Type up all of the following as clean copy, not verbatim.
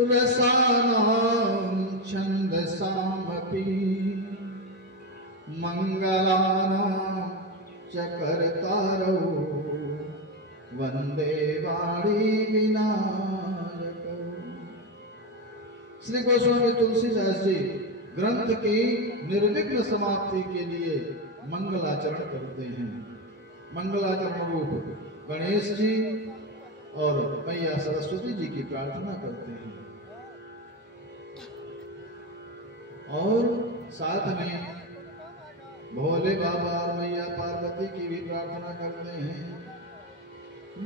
रसानां छन्दसामपि मंगलानां च कर्तारौ वंदे वाणी विनायकौ। श्री गोस्वामी तुलसीदास जी ग्रंथ की निर्विघ्न समाप्ति के लिए मंगलाचरण करते हैं। मंगलाचरण रूप गणेश जी और मैया सरस्वती जी की प्रार्थना करते हैं और साथ में भोले बाबा और मैया पार्वती की भी प्रार्थना करते हैं।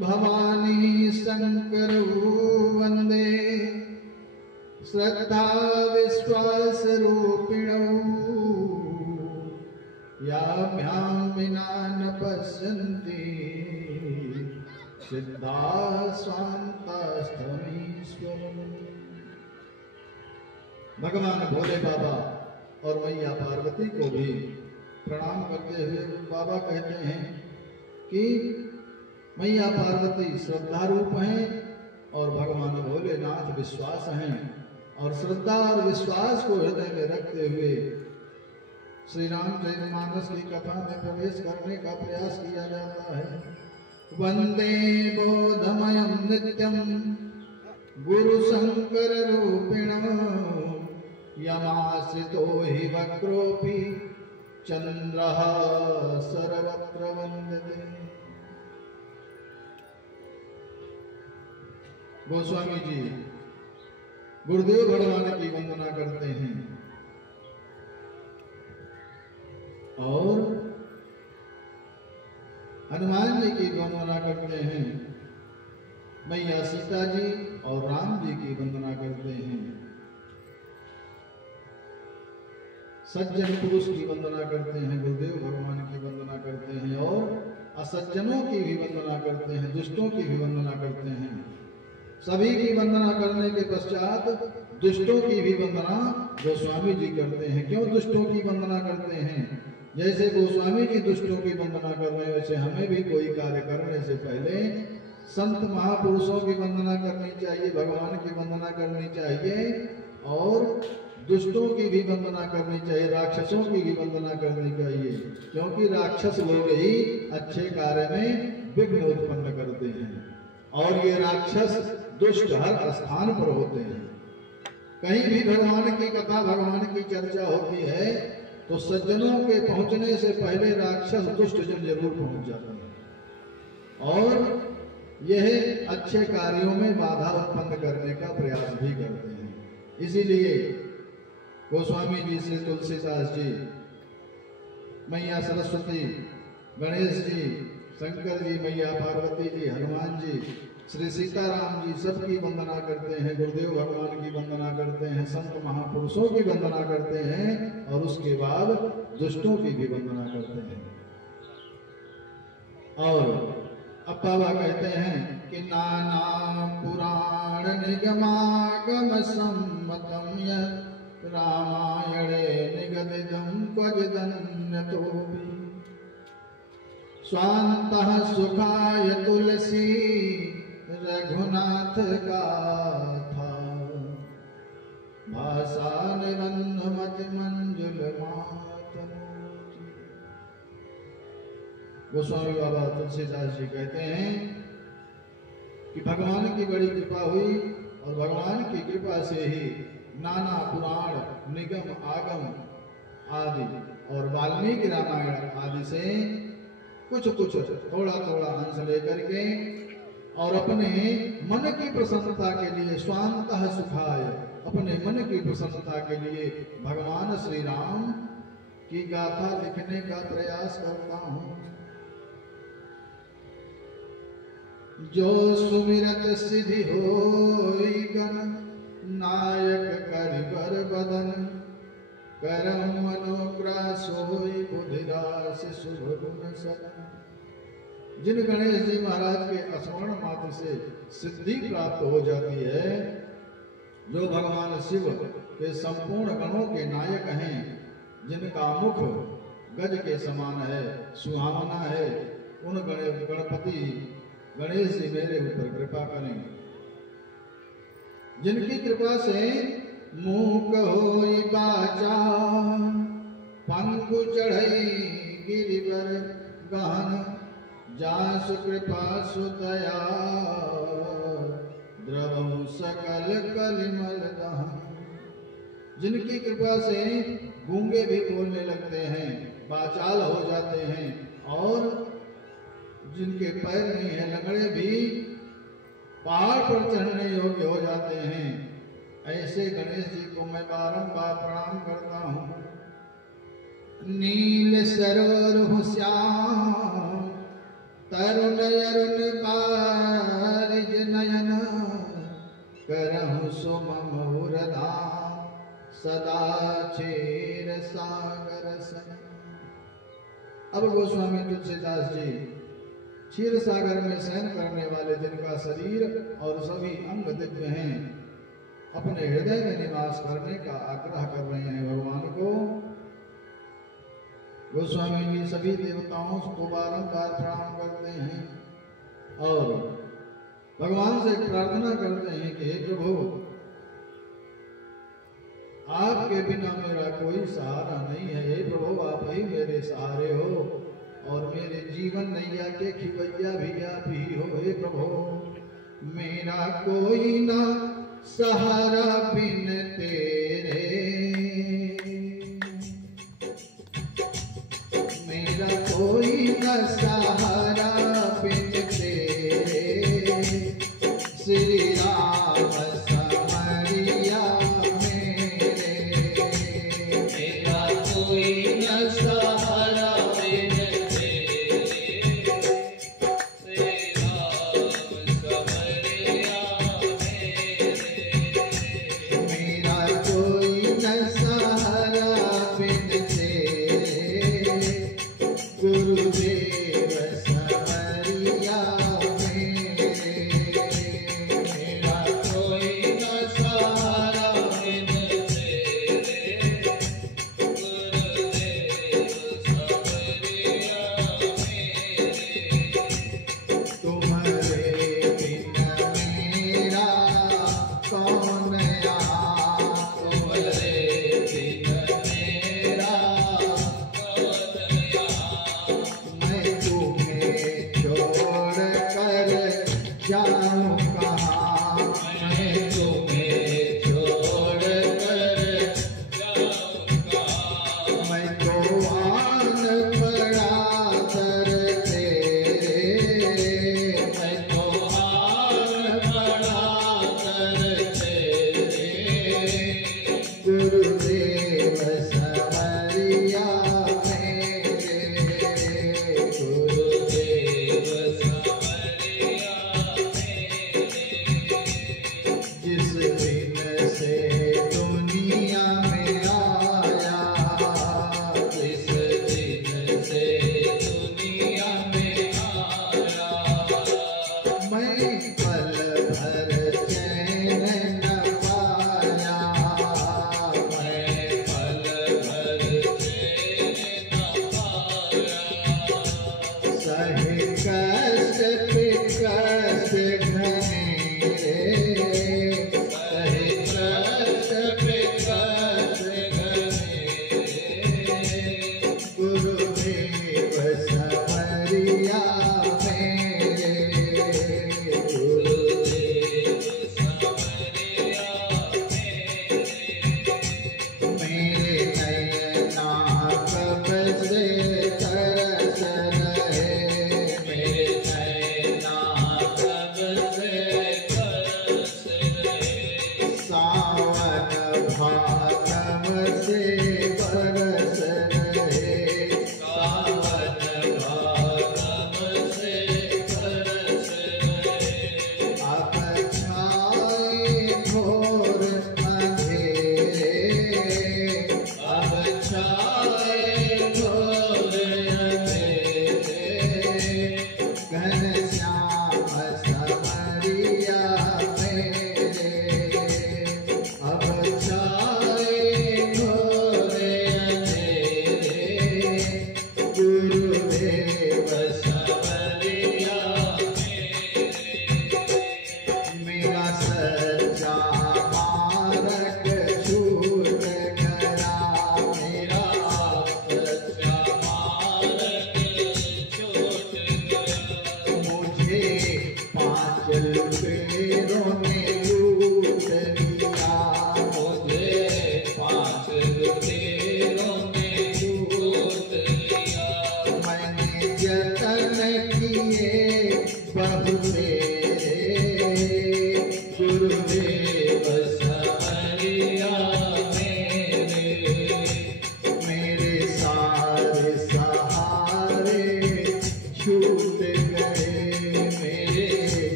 भवानी शंकर वंदे श्रद्धा विश्वास रूपिणौ याभ्यां विना न पश्यन्ति सिद्धा स्वान्तास्तमीश्वरम्। भगवान भोले बाबा और मैया पार्वती को भी प्रणाम करते हुए बाबा कहते हैं कि मैया पार्वती श्रद्धा रूप हैं और भगवान भोलेनाथ विश्वास हैं, और श्रद्धा और विश्वास को हृदय में रखते हुए श्री रामचरितमानस की कथा में प्रवेश करने का प्रयास किया जाता है। वंदे बोधमयं नित्यं गुरु शंकर रूपिणं यमाश्रितो हि वक्रोऽपि चंद्रः सर्वत्र वंदते। गोस्वामी जी गुरुदेव भगवान की वंदना करते हैं और हनुमान जी की वंदना करते हैं, मैया सीता जी और राम जी की वंदना करते हैं, सज्जन पुरुष की वंदना करते हैं, गुरुदेव भगवान की वंदना करते हैं और असज्जनों की भी वंदना करते हैं, दुष्टों की भी वंदना करते हैं। सभी की वंदना करने के पश्चात दुष्टों की भी वंदना गोस्वामी जी करते हैं। क्यों दुष्टों की वंदना करते हैं? जैसे गोस्वामी जी दुष्टों की वंदना कर रहे हैं, वैसे हमें भी कोई कार्य करने से पहले संत महापुरुषों की वंदना करनी चाहिए, भगवान की वंदना करनी चाहिए और दुष्टों की भी वंदना करनी चाहिए, राक्षसों की भी वंदना करनी चाहिए, क्योंकि राक्षस लोग ही अच्छे कार्य में विघ्न उत्पन्न करते हैं और ये राक्षस दुष्ट हर स्थान पर होते हैं। कहीं भी भगवान की कथा, भगवान की चर्चा होती है तो सज्जनों के पहुंचने से पहले राक्षस दुष्ट जन जरूर पहुंच जाते हैं और यह अच्छे कार्यों में बाधा उत्पन्न करने का प्रयास भी करते हैं। इसीलिए गोस्वामी जी, श्री तुलसीदास जी, मैया सरस्वती, गणेश जी, शंकर जी, मैया पार्वती जी, हनुमान जी, श्री सीताराम जी सबकी वंदना करते हैं, गुरुदेव भगवान की वंदना करते हैं, संत महापुरुषों की वंदना करते हैं और उसके बाद दुष्टों की भी वंदना करते हैं। और अब बाबा कहते हैं कि नाना पुराण निगमागम सम्मतम यत् रामायणे निगदितं क्वचिदन्यतोऽपि स्वान्तः सुखाय तुलसी रघुनाथ गाथा भाषा निबंध मति मंजुल मातनोति। गोस्वामी बाबा तुलसीदास जी कहते हैं कि भगवान की बड़ी कृपा हुई और भगवान की कृपा से ही नाना पुराण, निगम, आगम आदि और वाल्मीकि रामायण आदि से कुछ कुछ थोड़ा थोड़ा अंश लेकर के और अपने मन की प्रसन्नता के लिए, स्वांतः सुखाय, अपने मन की प्रसन्नता के लिए भगवान श्री राम की गाथा लिखने का प्रयास करता हूँ। जो सुमिरत सिद्धि होई गन नायक करिबर बदन करम मनोग्रास होई बुधिरास शुभ गुण सदन। जिन गणेश जी महाराज के स्मरण मात्र से सिद्धि प्राप्त हो जाती है, जो भगवान शिव के संपूर्ण गणों के नायक हैं, जिनका मुख गज के समान है, सुहावना है, उन गणपति गणेश जी मेरे ऊपर कृपा करें। जिनकी कृपा से मूक होई बाचा, पंखु चढ़ई गिरिवर गहन, जासु कृपा सुदया, द्रवहु सकल कलिमल दहन। जिनकी कृपा से गूंगे भी बोलने लगते हैं, बाचाल हो जाते हैं, और जिनके पैर नहीं है लंगड़े भी पहाड़ पर चढ़ने योग्य हो जाते हैं। ऐसे गणेश जी को मैं बारंबार प्रणाम करता हूँ। नील सरोवर श्याम, तरुण अरुण बारिज नयन, करहु सुमधुर धाम, सदा क्षीर सागर सन। अब गोस्वामी तुलसीदास जी क्षीर सागर में शयन करने वाले, जिनका शरीर और सभी अंग दिव्य हैं, अपने हृदय में निवास करने का आग्रह कर रहे हैं भगवान को। गोस्वामी जी सभी देवताओं को बारंबार प्रणाम करते हैं और भगवान से प्रार्थना करते हैं कि हे प्रभु, आपके बिना मेरा कोई सहारा नहीं है। हे प्रभु, आप ही मेरे सहारे हो और मेरे जीवन नैया के खिवैया भी आप ही हो। हे प्रभु, मेरा कोई ना सहारा बिन तेरे, मेरा कोई ना सहारा बिन तेरे, श्री राम समरिया मेरे, मेरा कोई ना सहारा बिन तेरे, श्री राम समरिया मेरे,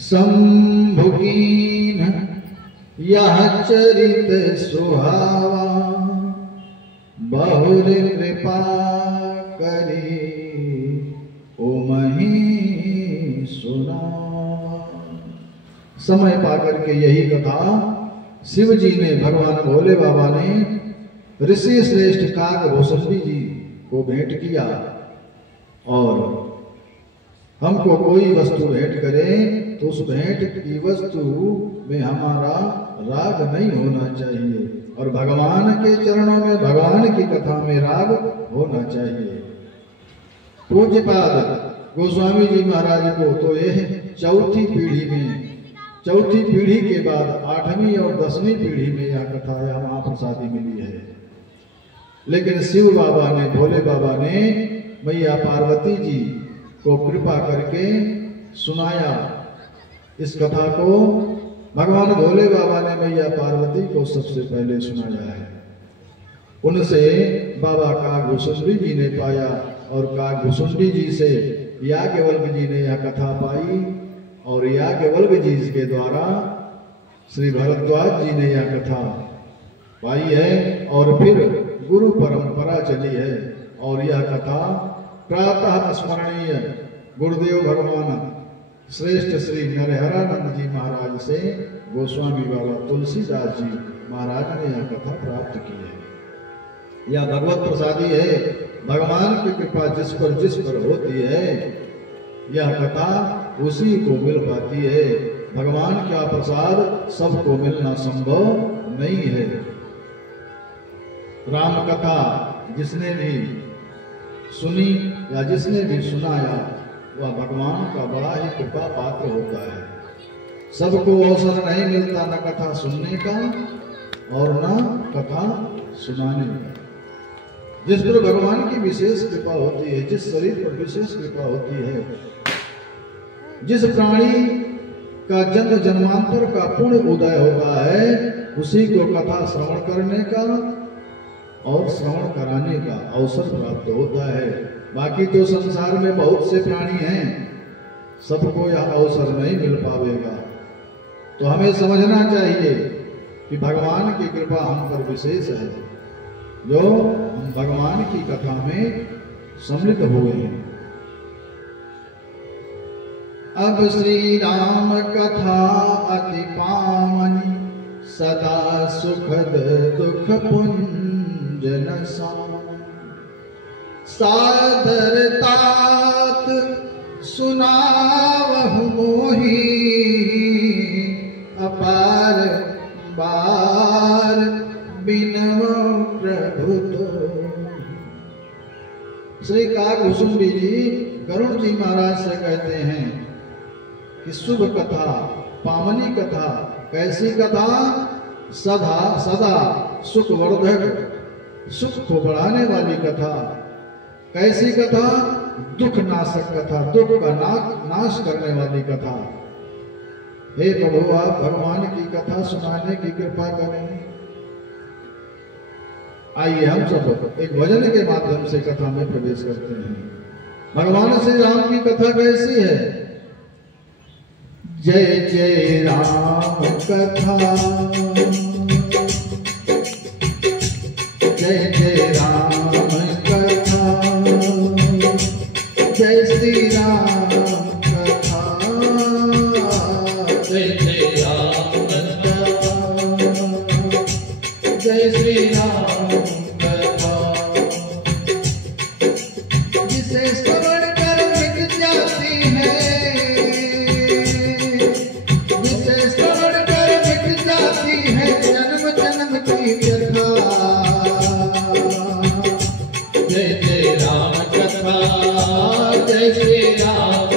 शंभुकीन यह चरित सुहावा, बहुर कृपा करी उमहि सुना। समय पाकर के यही कथा शिव जी ने, भगवान भोले बाबा ने ऋषि श्रेष्ठ काकभूषणी जी को भेंट किया। और हमको कोई वस्तु भेंट करे तो उस भेंट की वस्तु में हमारा राग नहीं होना चाहिए, और भगवान के चरणों में, भगवान की कथा में राग होना चाहिए। पूज्यपाद गोस्वामी जी महाराज को तो यह चौथी पीढ़ी में, चौथी पीढ़ी के बाद 8वीं और 10वीं पीढ़ी में यह कथा या महाप्रसादी मिली है। लेकिन शिव बाबा ने, भोले बाबा ने मैया पार्वती जी को कृपा करके सुनाया। इस कथा को भगवान भोले बाबा ने मैया पार्वती को सबसे पहले सुनाया है। उनसे बाबा काकभूषणी जी ने पाया, और काकभूषणी जी से याज्ञवल्क्य जी ने यह कथा पाई, और याज्ञवल्क्य जी के द्वारा श्री भरद्वाज जी ने यह कथा पाई है, और फिर गुरु परंपरा चली है। और यह कथा प्रातः स्मरणीय गुरुदेव भगवान श्रेष्ठ श्री नरहरानंद जी महाराज से गोस्वामी बाबा तुलसीदास जी महाराज ने यह कथा प्राप्त की है। यह भगवत प्रसादी है। भगवान की कृपा जिस पर होती है, यह कथा उसी को मिल पाती है। भगवान का प्रसाद सबको मिलना संभव नहीं है। राम कथा जिसने भी सुनी या जिसने भी सुनाया, वह भगवान का बड़ा ही कृपा पात्र होता है। सबको अवसर नहीं मिलता न कथा सुनने का और न कथा सुनाने का। जिस पर भगवान की विशेष कृपा होती है, जिस शरीर पर विशेष कृपा होती है, जिस प्राणी का जन्म जन्मांतर का पुण्य उदय होता है, उसी को कथा श्रवण करने का और श्रवण कराने का अवसर प्राप्त होता है। बाकी तो संसार में बहुत से प्राणी हैं, सबको यह अवसर नहीं मिल पावेगा। तो हमें समझना चाहिए कि भगवान की कृपा हम पर विशेष है, जो हम भगवान की कथा में सम्मिलित हुए हैं। अब श्री राम कथा अति पावनी, सदा सुखद दुख पुंजन सादर तात सुनावह मोही, अपार बार बिनव प्रभु तो। श्री काकभूषणी जी गरुड़ जी महाराज से कहते हैं कि शुभ कथा, पावनी कथा, कैसी कथा? सदा सदा सुखवर्धक, सुख को बढ़ाने वाली कथा। कैसी कथा? दुख नाशक कथा, दुख का नाश करने वाली कथा। हे प्रभु, आप भगवान की कथा सुनाने की कृपा करें। आइए हम सब एक भजन के माध्यम से कथा में प्रवेश करते हैं। भगवान श्री राम की कथा कैसी है? जय जय राम कथा, जय जय राम कथा, जय श्री राम कथा, जय जय राम कथा, जय श्री राम कथा। जिसे श्रवण कर मिट जाती है, जिसे श्रवण कर मिट जाती है जन्म जन्म की व्यथा। जय जय राम कथा, जय श्री राम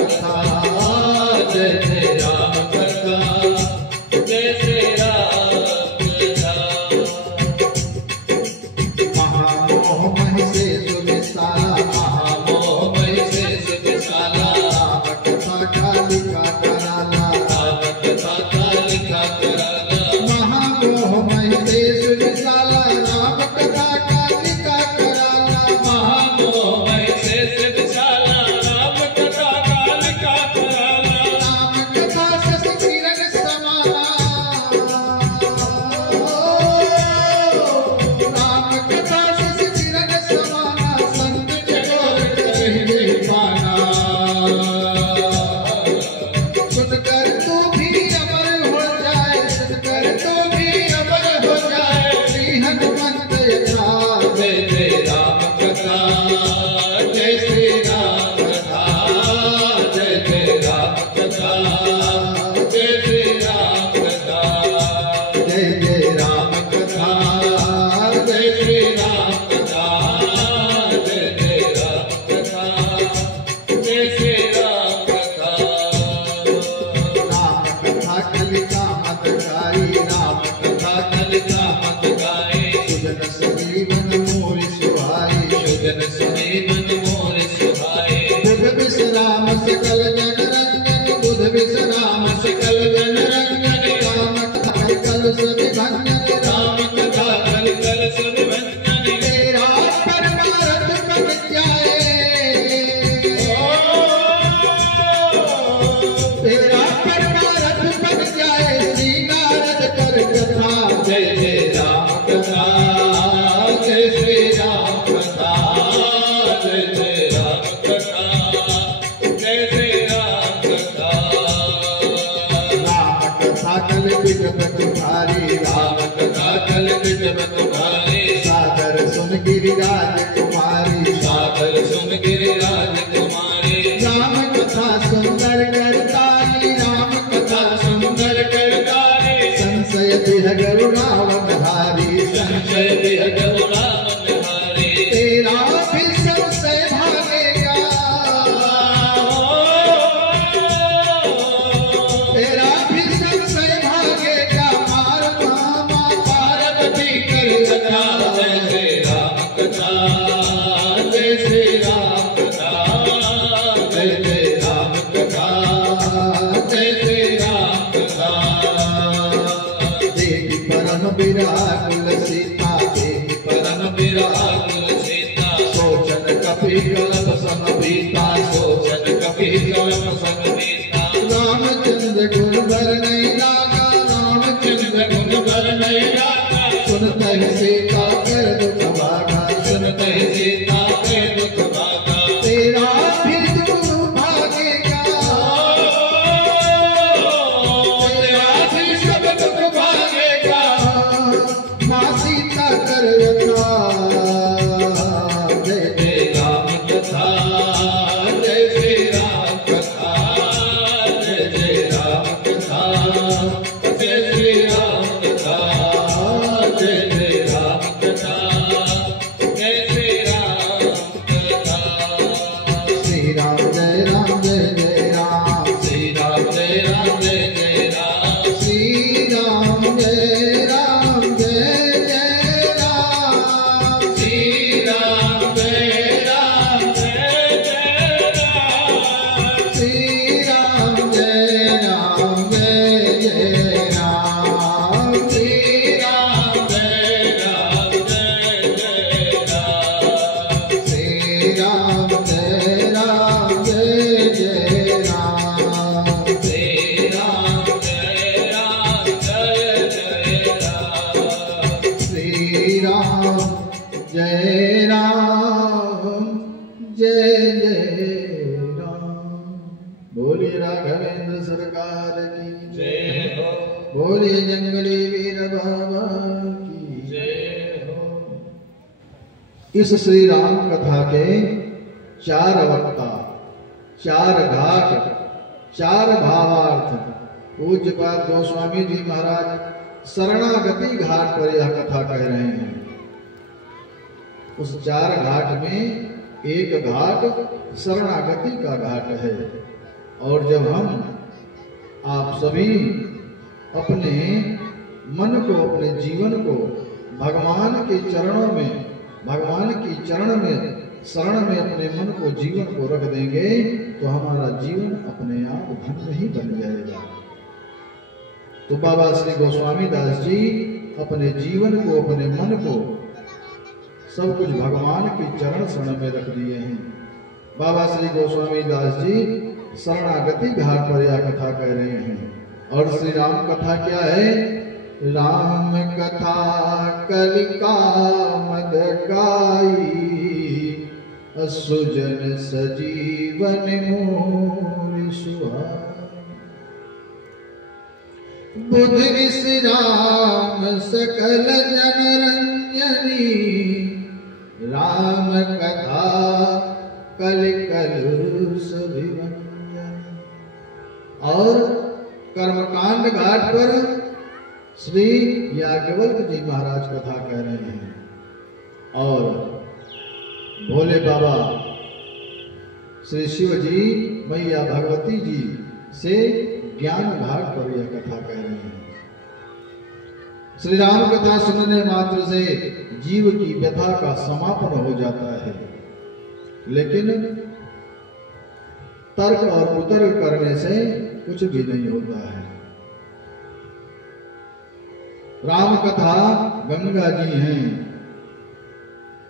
विश्राम सकल जन रंजन बुध विश्राम सकल जन रंजन राम कथा कल सब भंजन राम कथा कल कल सब भंजन तेरा परमारथ बन जाए तेरा परमारथ बन जाए श्री नारद कर कथा जय जय राम कथा जय श्री राम कथा जय जय राम कथा जय श्री राम कथा राम कथा कल बिजबत भारी राम कथा कल बिजबत भारी सागर सुन गिरिराज कुमारी सागर सुन गिरिराज कुमारी राम कथा सुंदर करतारी राम कथा सुंदर करतारी संशय देह गरुणावनहारी संशय देह गरुणावनहारी तेरा भी सबसे भागेगा तेरा भी सबसे भागेगा मार मामा पार्वती कर कथा जय श्री राम कथा जय श्री राम कथा जय जय राम कथा जय श्री राम कथा देवी परम विराकुल सीता देवी परम विराकुल सीता सोचन कपि कलप समभीता सोचन कपि कलप समभीता रामचंद्र गुण भर नहीं लागा रामचंद्र गुण भर नहीं लागा सुनते ही सीता कर दुख भागा सुनते ही सीता कर दुख भागा तेरा भी दुख भागेगा तेरा भी सब दुख भागेगा माँ सीता कर यथा जय जय राम कथा जय श्री राम कथा जय जय राम कथा जय श्री राम कथा जय जय राम कथा जय श्री राम कथा श्री राम जय राम जय जय राम श्री राम जय राम जय जय राम श्री राम जय राम जय जय राम श्री राम जय राम जय जय राम श्री राम जय राम जय जय राम श्री राम जय राम जय जय राम श्री राम जय राम जय जय राम श्री राम जय राम जय जय राम श्री राम जय राम जय जय राम बोलिए राघवेंद्र सरकार की जय हो बोलिए जंगली वीर बाबा की जय हो। इस श्री राम कथा के चार वक्ता चार घाट चार भावार्थ पूज्यपाद गोस्वामी जी महाराज शरणागति घाट पर यह कथा कह रहे हैं। उस चार घाट में एक घाट शरणागति का घाट है। और जब हम आप सभी अपने मन को अपने जीवन को भगवान के चरणों में भगवान की चरण में शरण में अपने मन को जीवन को रख देंगे तो हमारा जीवन अपने आप धन्य ही बन जाएगा। तो बाबा श्री गोस्वामी दास जी अपने जीवन को अपने मन को सब कुछ भगवान के चरण शरण में रख दिए हैं। बाबा श्री गोस्वामी दास जी शरणागति घाट पर यह कथा कह रहे हैं। और श्री राम कथा क्या है? राम कथा कलिका मद गाई सुजन सजीवन मोर सुहाई बुध विश्राम सकल जन रंजनी राम कथा कल कल सभी और कर्मकांड घाट पर श्री याज्ञवल्क्य जी महाराज कथा कह रहे हैं। और भोले बाबा श्री शिव जी मैया भगवती जी से ज्ञान घाट पर यह कथा कह रहे हैं। श्री राम कथा सुनने मात्र से जीव की व्यथा का समापन हो जाता है, लेकिन तर्क और कुतर्क करने से कुछ भी नहीं होता है। राम कथा गंगा जी हैं,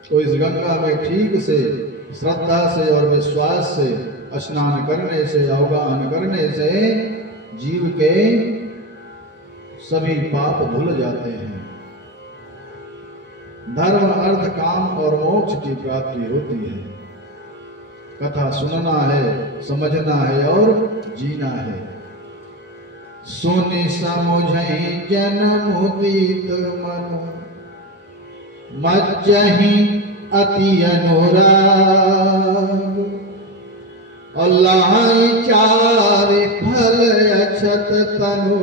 तो इस गंगा में ठीक से श्रद्धा से और विश्वास से स्नान करने से, अवगाहन करने से जीव के सभी पाप धुल जाते हैं। धर्म, अर्थ, काम और मोक्ष की प्राप्ति होती है। कथा सुनना है, समझना है और जीना है। सुनि समुझहि जन्म तीत मन, मज्जहि अति अनुराग, और लाहि चार फल अक्षत तनु,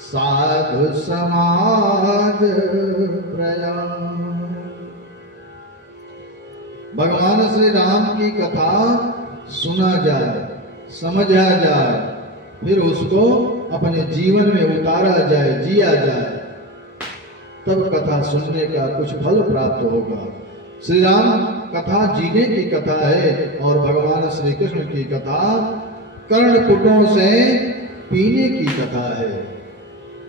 साधु समाज प्रयाग। भगवान श्री राम की कथा सुना जाए, समझा जाए, फिर उसको अपने जीवन में उतारा जाए, जिया जाए, तब कथा सुनने का कुछ फल प्राप्त होगा। श्री राम कथा जीने की कथा है और भगवान श्री कृष्ण की कथा कर्णपुटों से पीने की कथा है।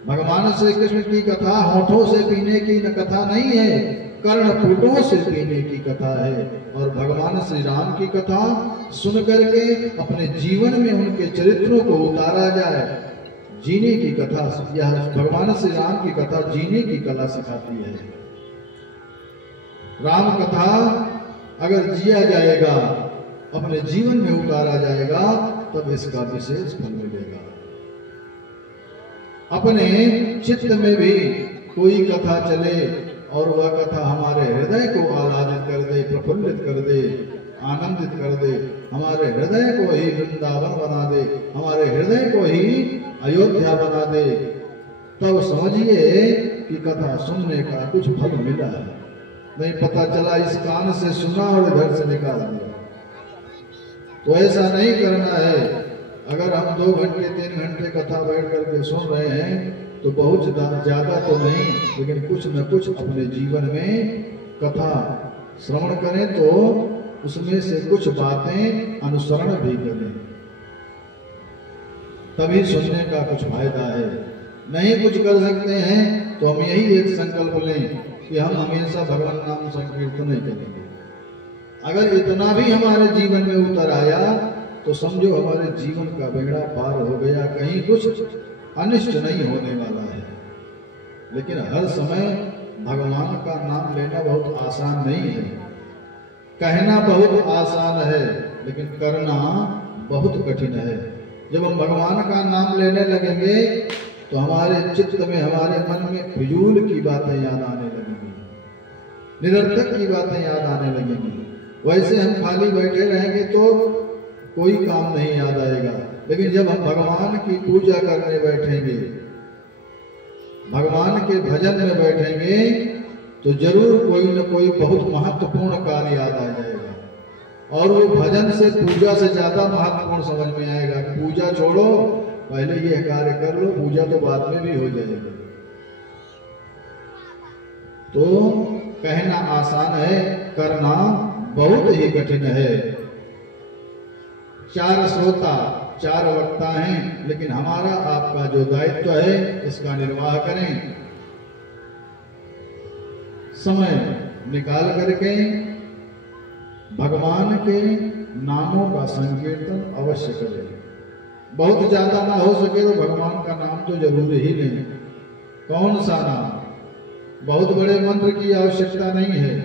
भगवान श्री कृष्ण की कथा होठों से पीने की कथा नहीं है, कर्णपुटों से पीने की कथा है। और भगवान श्री राम की कथा सुन करके अपने जीवन में उनके चरित्रों को उतारा जाए, जीने की कथा। यह भगवान श्री राम की कथा जीने की कला सिखाती है। राम कथा अगर जिया जाएगा, अपने जीवन में उतारा जाएगा, तब इसका विशेष फल मिलेगा। अपने चित्त में भी कोई कथा चले और वह कथा हमारे हृदय को आह्लादित कर दे, प्रफुल्लित कर दे, आनंदित कर दे, हमारे हृदय को ही वृंदावन बना दे, हमारे हृदय को ही अयोध्या बना दे, तब समझिए कि कथा सुनने का कुछ फल मिला है। नहीं पता चला इस कान से सुना और इधर से निकाल दिया, तो ऐसा नहीं करना है। अगर हम 2 घंटे 3 घंटे कथा बैठ करके सुन रहे हैं तो बहुत ज्यादा तो नहीं, लेकिन कुछ न कुछ अपने जीवन में कथा श्रवण करें तो उसमें से कुछ बातें अनुसरण भी करें, तभी सुनने का कुछ फायदा है। नहीं कुछ कर सकते हैं तो हम यही एक संकल्प लें कि हम हमेशा भगवान नाम संकीर्तन नहीं करेंगे। अगर इतना भी हमारे जीवन में उतर आया तो समझो हमारे जीवन का बेड़ा पार हो गया, कहीं कुछ अनिष्ट नहीं होने वाला है। लेकिन हर समय भगवान का नाम लेना बहुत आसान नहीं है। कहना बहुत आसान है, लेकिन करना बहुत कठिन है। जब हम भगवान का नाम लेने लगेंगे तो हमारे चित्त में, हमारे मन में फिजूल की बातें याद आने लगेंगी, निरर्थक की बातें याद आने लगेंगी। वैसे हम खाली बैठे रहेंगे तो कोई काम नहीं याद आएगा, लेकिन जब हम भगवान की पूजा करने बैठेंगे, भगवान के भजन में बैठेंगे, तो जरूर कोई न कोई बहुत महत्वपूर्ण कार्य याद आ जाएगा। और वो भजन से, पूजा से ज्यादा महत्वपूर्ण समझ में आएगा। पूजा छोड़ो, पहले ये कार्य कर लो, पूजा तो बाद में भी हो जाएगी। तो कहना आसान है, करना बहुत ही कठिन है। 4 श्रोता 4 वक्ता हैं, लेकिन हमारा आपका जो दायित्व है इसका निर्वाह करें। समय निकाल करके भगवान के नामों का संकीर्तन अवश्य करें। बहुत ज्यादा ना हो सके तो भगवान का नाम तो जरूर ही लें। कौन सा नाम? बहुत बड़े मंत्र की आवश्यकता नहीं है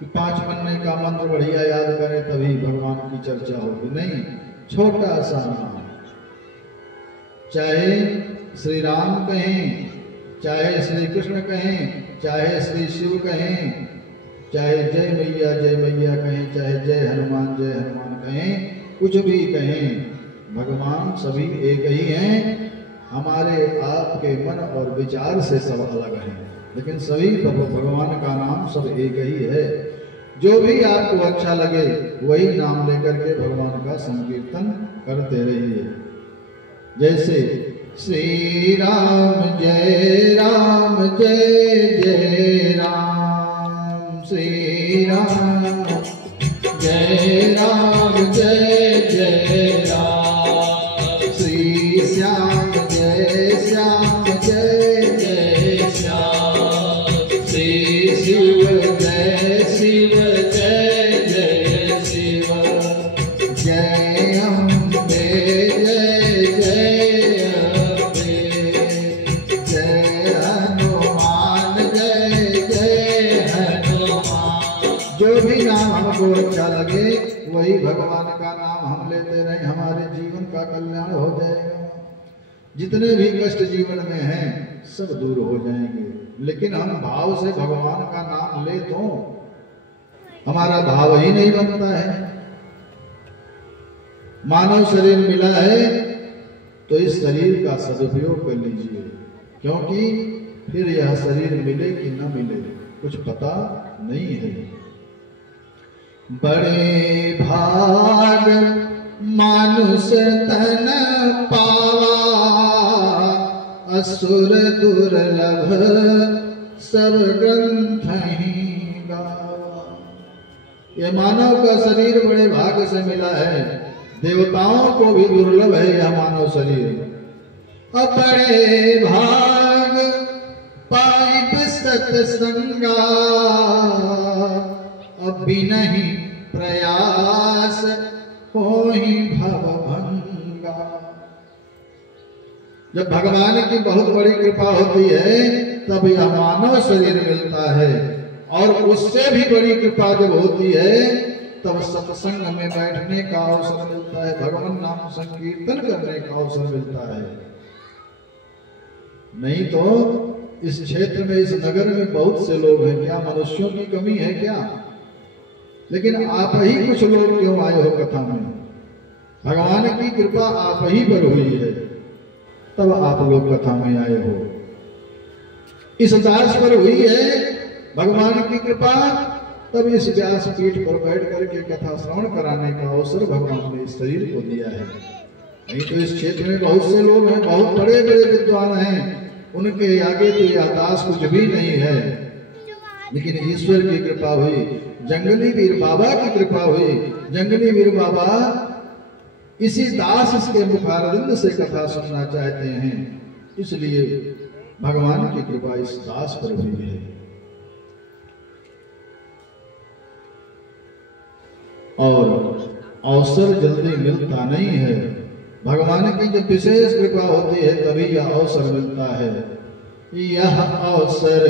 कि 5 महीने का मंत्र बढ़िया याद करें तभी भगवान की चर्चा होगी। नहीं, छोटा सा नाम, चाहे श्री राम कहें, चाहे श्री कृष्ण कहें, चाहे श्री शिव कहें, चाहे जय मैया कहें, चाहे जय हनुमान कहें, कुछ भी कहें, भगवान सभी एक ही हैं। हमारे आपके मन और विचार से सब अलग हैं, लेकिन सभी भगवान का नाम सब एक ही है। जो भी आपको अच्छा लगे वही नाम लेकर के भगवान का संकीर्तन करते रहिए। जैसे श्री राम जय जय राम, श्री राम जय राम जय अम्बे जय जय अम्बे, जय हनुमान जय जय हनुमान। जो भी नाम हमको अच्छा लगे वही भगवान का नाम हम लेते रहे, हमारे जीवन का कल्याण हो जाएगा। जितने भी कष्ट जीवन में हैं सब दूर हो जाएंगे, लेकिन हम भाव से भगवान का नाम ले तो हमारा भाव ही नहीं बनता है। मानव शरीर मिला है तो इस शरीर का सदुपयोग कर लीजिए, क्योंकि फिर यह शरीर मिले कि न मिले कुछ पता नहीं है। बड़े भाग मानुष तन पावा, असुर दुर्लभ सब ग्रंथ ही गावा। ये मानव का शरीर बड़े भाग से मिला है, देवताओं को भी दुर्लभ है यह मानव शरीर। अब बड़े भाग पाइप सत्संगा, अब भी नहीं प्रयास हो ही भवभंगा। जब भगवान की बहुत बड़ी कृपा होती है तब यह मानव शरीर मिलता है, और उससे भी बड़ी कृपा जब होती है तब सत्संग में बैठने का अवसर मिलता है, भगवान नाम संकीर्तन करने का अवसर मिलता है। नहीं तो इस क्षेत्र में, इस नगर में बहुत से लोग हैं, क्या मनुष्यों की कमी है क्या? लेकिन आप ही कुछ लोग क्यों आए हो कथा में? भगवान की कृपा आप ही पर हुई है, तब आप लोग कथा में आए हो। इस दास पर हुई है भगवान की कृपा, तब इस व्यास पीठ पर बैठ करके कथा श्रवण कराने का अवसर भगवान ने इस शरीर को दिया है। नहीं तो इस क्षेत्र में बहुत से लोग हैं, बहुत बड़े बड़े विद्वान हैं, उनके आगे तो यह दास कुछ भी नहीं है। लेकिन ईश्वर की कृपा हुई, जंगली वीर बाबा की कृपा हुई। जंगली वीर बाबा इसी दास के मुखारविंद से कथा सुनना चाहते हैं, इसलिए भगवान की कृपा इस दास पर हुई है। और अवसर जल्दी मिलता नहीं है, भगवान की जब विशेष कृपा होती है तभी यह अवसर मिलता है। यह अवसर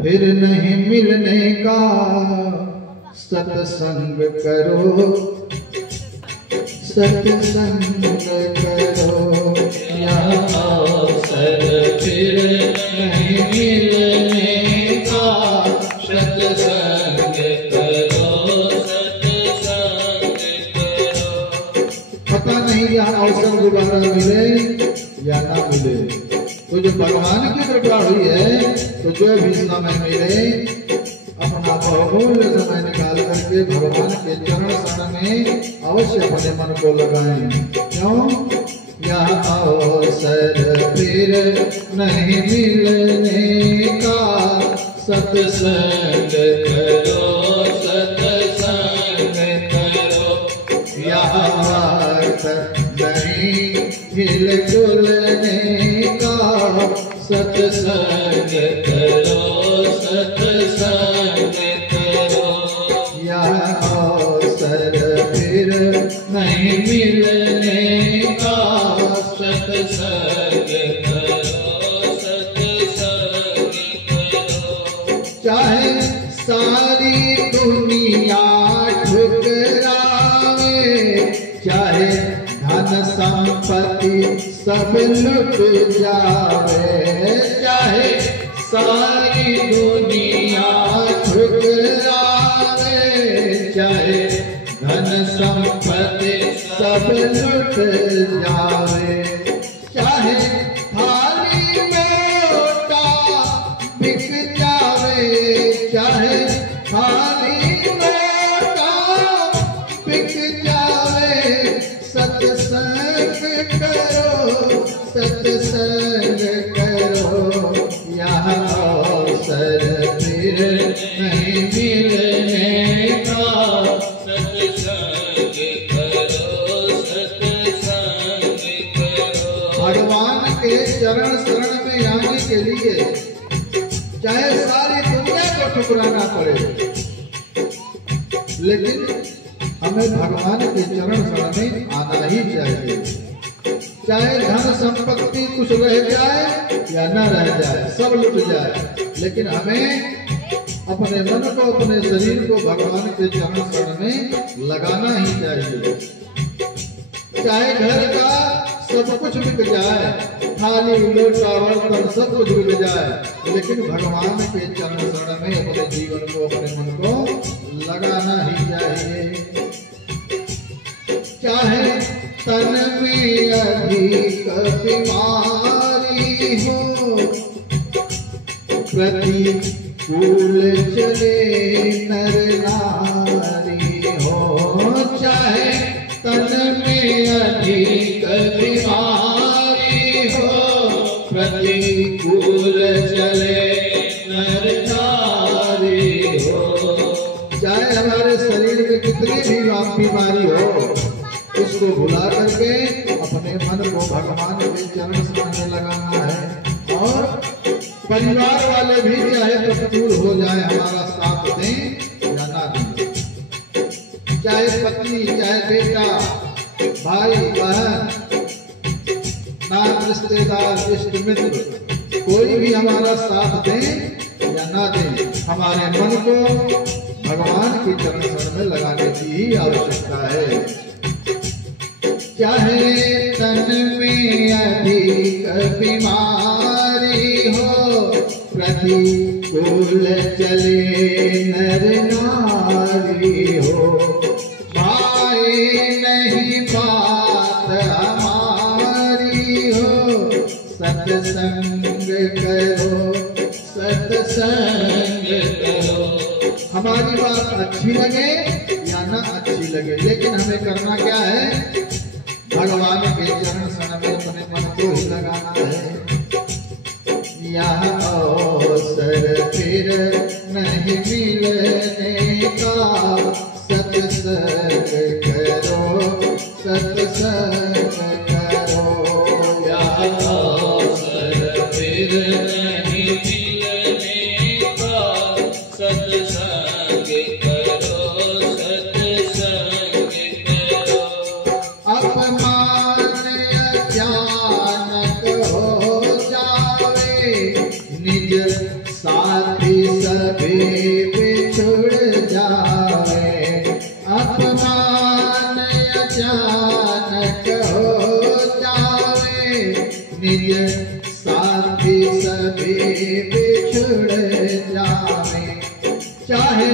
फिर नहीं मिलने का, सत्संग करो सत्संग करो। यह अवसर फिर नहीं मिलने का, सत्संग करो सत्संग करो। पता नहीं यह अवसर दोबारा मिले या ना मिले, तो जो भगवान की कृपा हुई है तो जो भी समय मिले अपना बहुमूल्य समय निकाल करके भगवान के चरण शरण में अवश्य अपने मन को लगाएं। क्यों? यह अवसर फिर नहीं मिलने का, सत्संग करो सत्संग करो। यह नहीं हिल जुलने का, सत्संग करो सत्संग करो। यह अवसर फिर नहीं मिलने का, सत्संग करो सत्संग करो। चाहे सारी दुनिया ठुकरावे, चाहे धन संपत्ति सब लुट जावे, चाहे सारी दुनिया ठुकरावे, चाहे धन संपत्ति सब लुट जावे, चाहे थाली मोटा बिक जावे, चाहे थाली मोटा बिक जावे, सत्संग करो सत्संग करो। यह अवसर फिर नहीं मिलने का, सत्संग करो सत्संग करो। भगवान के चरण शरण में आने के लिए चाहे सारी दुनिया को ठुकराना पड़े, लेकिन हमें भगवान के चरण शरण चाहे धन संपत्ति कुछ रह जाए या न रह जाए, सब लुट जाए, लेकिन हमें अपने मन को, अपने शरीर को भगवान के चरण शरण में लगाना ही चाहिए। चाहे घर का सब कुछ बिक जाए, थाली लोटा बर्तन सब कुछ बिक जाए, लेकिन भगवान के चरण शरण में अपने जीवन को, अपने मन को लगाना ही चाहिए। चाहे तन में अधिक बीमारी हो, प्रतिकूल चले नर नारी हो, चाहे तन में अधिक बीमारी हो, प्रतिकूल चले नर नारी हो, चाहे हमारे शरीर में कितनी भी बीमारी हो, उसको भुला करके अपने मन को भगवान के चरण शरण में लगाना है। और परिवार वाले भी चाहे प्रतिकूल हो जाए, हमारा साथ दें या ना दें, चाहे पत्नी, चाहे बेटा, भाई बहन, नात रिश्तेदार, इष्ट मित्र, कोई भी हमारा साथ दें या ना दें, हमारे मन को भगवान के चरण शरण में लगाने की ही आवश्यकता है। चाहे तन में अधिक बीमारी हो, प्रतिकूल चले नर नारी हो, भाई नहीं बात हमारी हो, सत्संग करो, सत्संग करो। हमारी बात अच्छी लगे या ना अच्छी लगे, लेकिन हमें करना क्या है? भगवान के चरण शरण में अपने मन को ही लगाना है। यह अवसर फिर नहीं मिलने का, सत्संग करो, सत्संग करो। यह अवसर फिर नहीं मिलने का, सत्संग करो, सत्संग करो। अपमान अचानक हो जावे, निज साथी सभी बिछुड़ जावे। अपमान अचानक हो जावे, निज साथी सभी बिछुड़ जावे। चाहे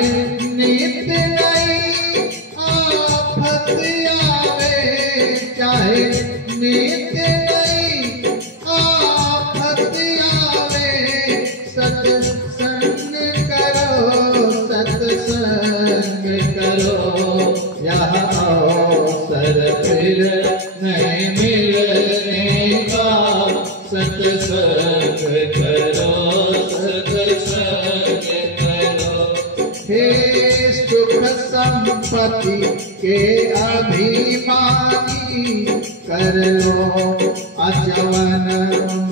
नित्य नई आफत आवे, चाहे नित्य नई आफत आवे, सत्संग करो, सत्संग करो। यह अवसर फिर नहीं मिलने का, सत्संग करो, सत्संग करो। हे सुख संपत्ति के अभिमानी, कर लो अचवन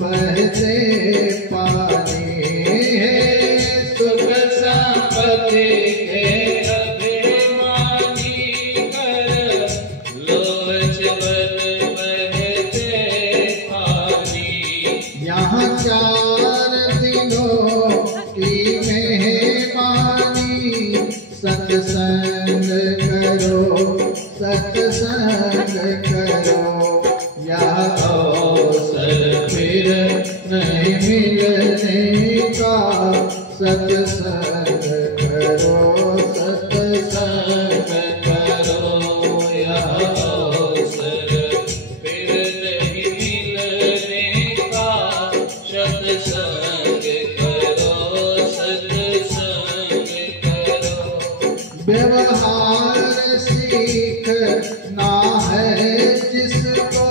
बहते पानी। हे सुख संपत्ति के अभिमानी, कर लो अचवन बहते पानी। यहाँ 4 दिनों की मेहमानी, सत्संग करो, सत्संग करो। यह अवसर फिर नहीं मिलने का, सत्संग करो, सत्संग करो। यह अवसर फिर नहीं मिलने का, सत्संग करो, सत्संग करो। व्यवहार सीखना है जिसको,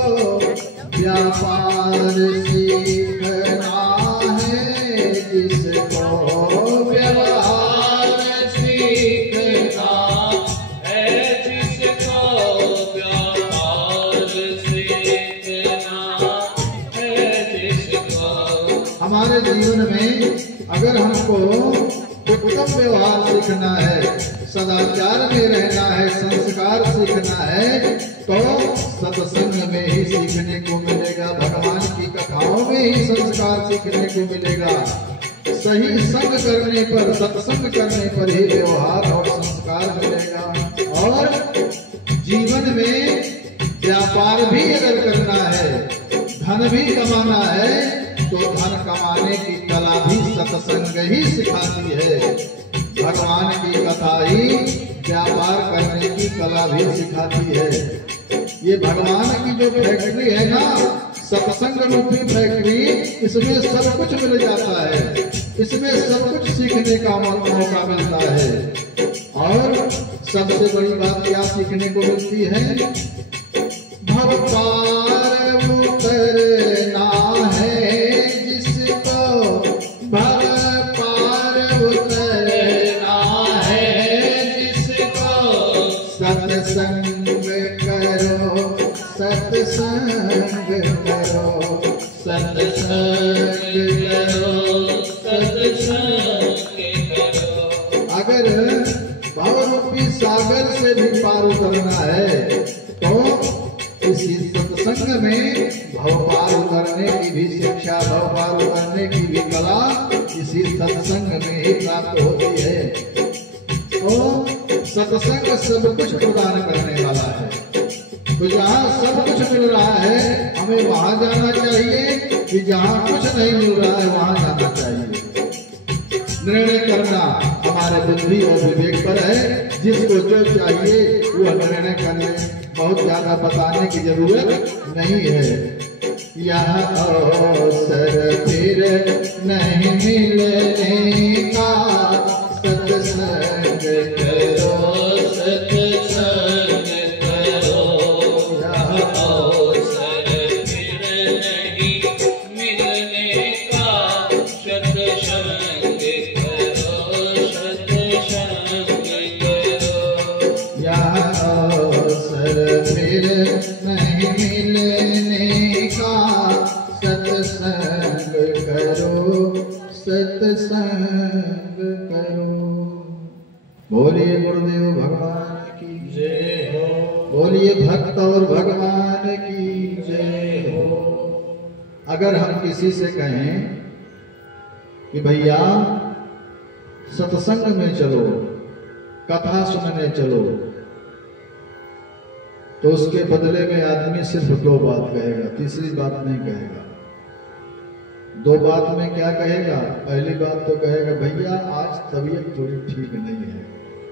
व्यापार सीखना है जिसको। व्यवहार सीखना है जिसको, व्यापार सीखना है जिसको। हमारे जीवन में अगर हमको उत्तम व्यवहार सीखना है, सदाचार में रहना है, संस्कार सीखना है, तो सत्संग में ही सीखने को मिले। सीखने को मिलेगा। सही संग करने पर, सत्संग करने पर ही व्यवहार और संस्कार मिलेगा। और जीवन में व्यापार भी अगर करना है, धन भी कमाना है, तो धन कमाने की कला भी सत्संग ही सिखाती है। भगवान की कथा ही व्यापार करने की कला भी सिखाती है। ये भगवान की जो फैक्ट्री है ना, सत्संग रूपी फैक्ट्री, इसमें सब कुछ मिल जाता है, इसमें सब कुछ सीखने का मौका मिलता है। और सबसे बड़ी बात क्या सीखने को मिलती है? भव पार उतरना है जिसको, भव पार उतरना है जिसको, सत्संग करो, सत्संग करो, सत्संग करो, सत्संग करो। अगर भवरूपी सागर से भी पार उतरना है तो इसी सत्संग में भव पार उतरने की भी शिक्षा, भव पार उतरने की भी कला इसी सत्संग में ही प्राप्त होती है। तो सत्संग सब कुछ प्रदान करने वाला है। तो जहाँ सब कुछ मिल रहा है, हमें वहां जाना चाहिए कि जहाँ कुछ नहीं मिल रहा है वहां जाना चाहिए। निर्णय करना हमारे बुद्धि और विवेक पर है। जिसको जो चाहिए वो निर्णय करने, बहुत ज्यादा बताने की जरूरत नहीं है। यह अवसर फिर नहीं मिलने का, सत्संग करो, सत्संग करो। यह अवसर फिर नहीं मिलने का, सत्संग करो, सत्संग करो। यह अवसर फिर नहीं मिलने का, सत्संग करो, सत्संग करो। बोलिए गुरुदेव भगवान की जय हो। बोलिए भक्त और भगवान की जय हो। अगर हम किसी से कहें कि भैया सत्संग में चलो, कथा सुनने चलो, तो उसके बदले में आदमी सिर्फ दो बात कहेगा, तीसरी बात नहीं कहेगा। दो बात में क्या कहेगा? पहली बात तो कहेगा भैया आज तबीयत थोड़ी ठीक नहीं है।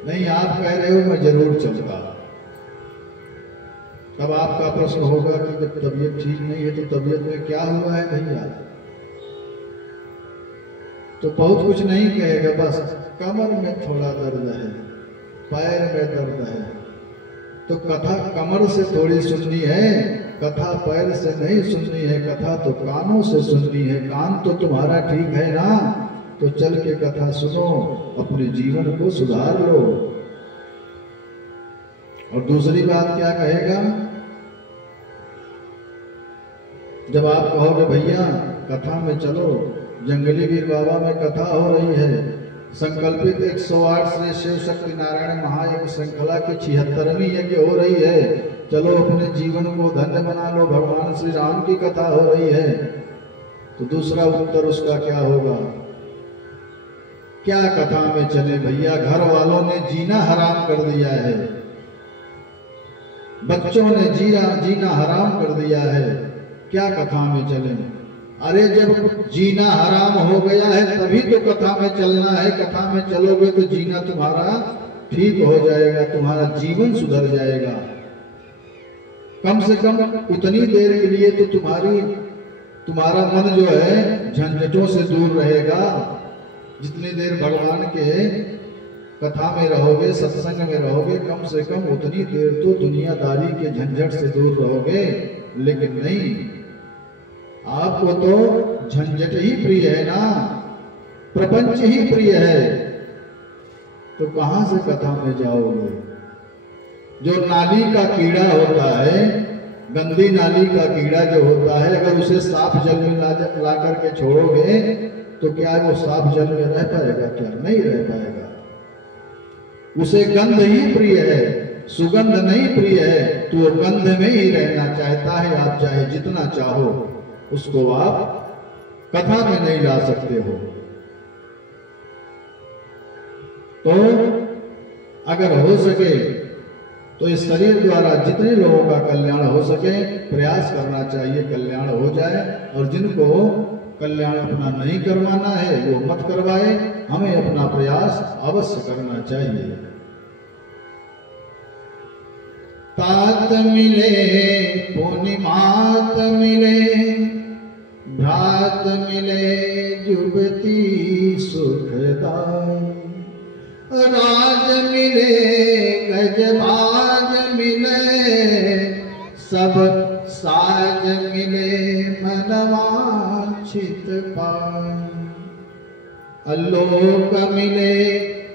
नहीं, आप कह रहे हो मैं जरूर चलूंगा। तब आपका प्रश्न होगा कि जब तबीयत ठीक नहीं है तो तबीयत में क्या हुआ है भैया? तो बहुत कुछ नहीं कहेगा, बस कमर में थोड़ा दर्द है, पैर में दर्द है। तो कथा कमर से थोड़ी सुननी है, कथा पैर से नहीं सुननी है, कथा तो कानों से सुननी है। कान तो तुम्हारा ठीक है ना, तो चल के कथा सुनो, अपने जीवन को सुधार लो। और दूसरी बात क्या कहेगा? जब आप कहोगे भैया कथा में चलो, जंगली वीर बाबा में कथा हो रही है, संकल्पित 108 श्री शिव शक्ति नारायण महायज्ञ श्रृंखला की 76वीं यज्ञ हो रही है, चलो अपने जीवन को धन्य बना लो, भगवान श्री राम की कथा हो रही है। तो दूसरा उत्तर उसका क्या होगा? क्या कथा में चले भैया, घर वालों ने जीना हराम कर दिया है, बच्चों ने जीना हराम कर दिया है, क्या कथा में चले? अरे जब जीना हराम हो गया है तभी तो कथा में चलना है। कथा में चलोगे तो जीना तुम्हारा ठीक हो जाएगा, तुम्हारा जीवन सुधर जाएगा। कम से कम उतनी देर के लिए तो तुम्हारा मन जो है झंझटों से दूर रहेगा। जितनी देर भगवान के कथा में रहोगे, सत्संग में रहोगे, कम से कम उतनी देर तो दुनियादारी के झंझट से दूर रहोगे। लेकिन नहीं, आपको तो झंझट ही प्रिय है ना, प्रपंच ही प्रिय है, तो कहां से कथा में जाओगे? जो नाली का कीड़ा होता है, गंदी नाली का कीड़ा जो होता है, अगर उसे साफ जल में ला करके छोड़ोगे तो क्या वो साफ जल में रह पाएगा? क्या नहीं रह पाएगा। उसे गंध ही प्रिय है, सुगंध नहीं प्रिय है, तो वो गंध में ही रहना चाहता है। आप चाहे जितना चाहो उसको आप कथा में नहीं ला सकते हो। तो अगर हो सके तो इस शरीर द्वारा जितने लोगों का कल्याण हो सके प्रयास करना चाहिए, कल्याण हो जाए। और जिनको कल्याण अपना नहीं करवाना है वो मत करवाए, हमें अपना प्रयास अवश्य करना चाहिए। तात मिले पूर्णिमात मिले, भ्रात मिले जुबती सुखदाई, राज मिले गजबाज मिले, सब साज मिले मनवांछित पाई। अलोक मिले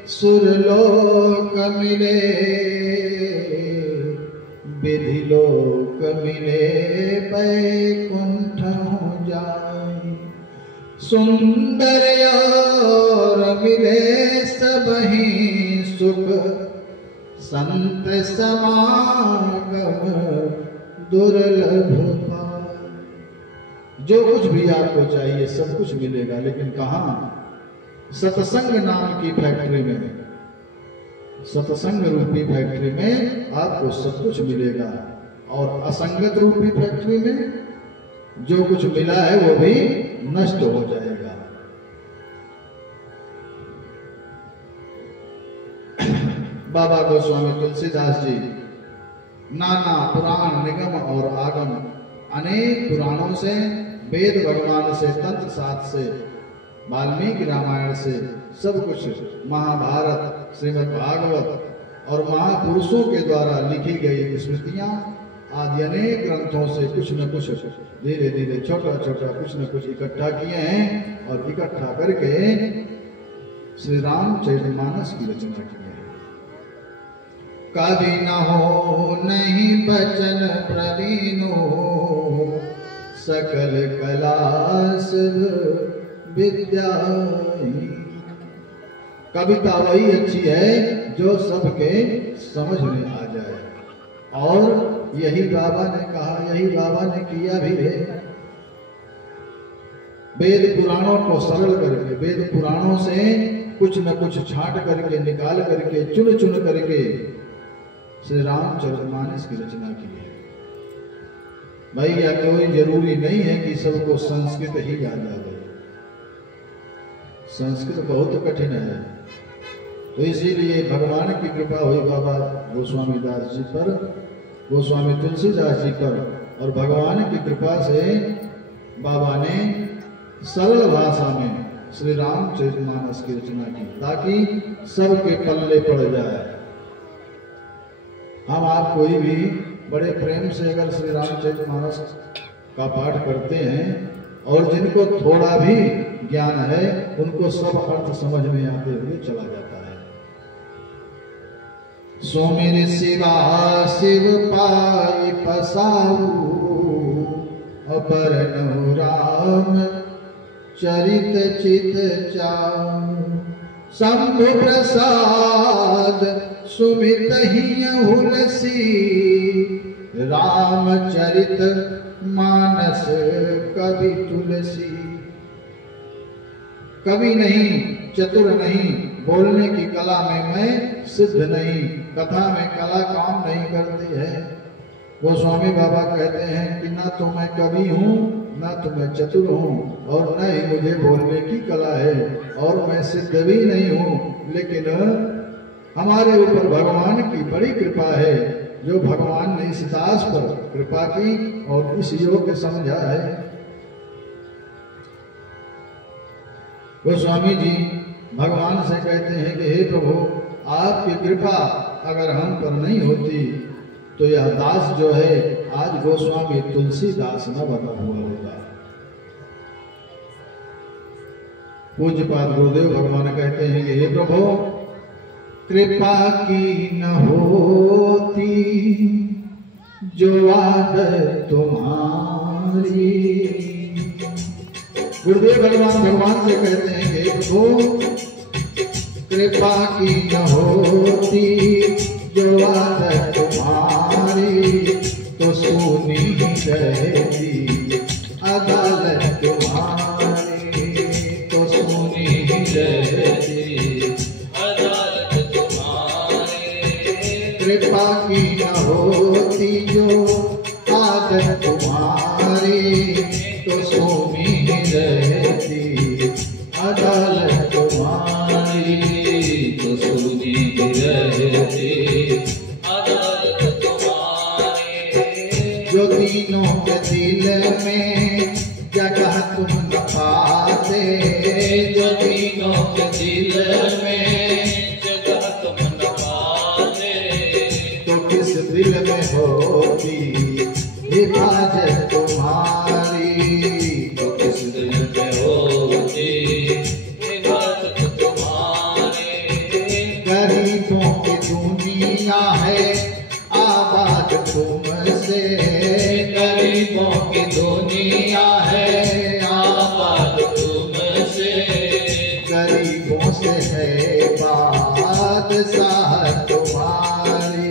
सुरलोक मिले, विधि लोक मिले बैकुंठ जाई। सुंदर और मिले सबहि सुख, संत समागम दुर्लभ पाई। जो कुछ भी आपको चाहिए सब कुछ मिलेगा, लेकिन कहाँ? सत्संग नाम की फैक्ट्री में, सत्संग रूपी फैक्ट्री में आपको सब कुछ मिलेगा। और असंगत रूपी फैक्ट्री में जो कुछ मिला है वो भी नष्ट हो जाएगा। बाबा गोस्वामी तुलसीदास जी नाना पुराण निगम और आगम, अनेक पुराणों से, वेद भगवान से, तंत्र शास्त्र से, वाल्मीकि रामायण से, सब कुछ, महाभारत, श्रीमद् भागवत और महापुरुषों के द्वारा लिखी गई स्मृतियां आदि अनेक ग्रंथों से कुछ न कुछ धीरे धीरे छोटा छोटा कुछ न कुछ इकट्ठा किए हैं और इकट्ठा करके श्री रामचरितमानस की रचना की है। कभी न हो नहीं बचन प्रवीणो, सकल कला विद्या। कविता वही अच्छी है जो सबके समझ में आ जाए। और यही बाबा ने कहा, यही बाबा ने किया भी है। वेद पुराणों को सरल करके, वेद पुराणों से कुछ न कुछ छांट करके, निकाल करके, चुन चुन करके श्री रामचरितमानस की रचना की है। भाई या कोई जरूरी नहीं है कि सबको संस्कृत ही याद आ जाए, संस्कृत बहुत कठिन है। तो इसीलिए भगवान की कृपा हुई बाबा गोस्वामी दास जी पर, गोस्वामी तुलसीदास जी पर, और भगवान की कृपा से बाबा ने सरल भाषा में श्री रामचरितमानस की रचना की ताकि सबके पल्ले पड़ जाए। हम आप कोई भी बड़े प्रेम से अगर श्री रामचरितमानस का पाठ करते हैं और जिनको थोड़ा भी ज्ञान है उनको सब अर्थ समझ में आते हुए चला जाता है। सोमेर शिवा शिव पाई पसाऊ, अपर नहु राम चरित चित चाऊ। शंभु प्रसाद सुमित ही हुलसी, रामचरित मानस कवि तुलसी। कवि नहीं, चतुर नहीं, बोलने की कला में मैं सिद्ध नहीं, कथा में कला काम नहीं करती है। वो स्वामी बाबा कहते हैं कि ना तो मैं कवि हूँ, ना तो मैं चतुर हूँ, और न ही मुझे बोलने की कला है, और मैं सिद्ध भी नहीं हूँ। लेकिन हमारे ऊपर भगवान की बड़ी कृपा है, जो भगवान ने इस दास पर कृपा की और इस योग्य समझा है। गोस्वामी जी भगवान से कहते हैं कि हे प्रभु, आपकी कृपा अगर हम पर नहीं होती तो यह दास जो है आज गोस्वामी तुलसीदास न बना हुआ होता। पूज्यपाद गुरुदेव भगवान कहते हैं कि हे प्रभु, कृपा की न होती जो आदत तुम्हारी। गुरुदेव भगवान से कहते हैं कि प्रभु, कृपा की न होती जो आदत तुम्हारी, तो सुनी रहती अदालत तुम्हारी। इबादत तुम्हारी तो सोनी रहती, अदालत तुम्हारी तो सोनी रहती, अदालत तुम्हारी। जो दीनों के दिल में जगह तुम न पाते, जो दीनों के दिल में जगह तुम न पाते, तो किस दिल में होती हिफाजत तुम्हारी, तो किस दिल में होती हिफाजत तुम्हारी। गरीबों की दुनिया है आबाद तुमसे, गरीबों की दुनिया है आबाद तुमसे, गरीबों से है बादशाह तुम्हारी,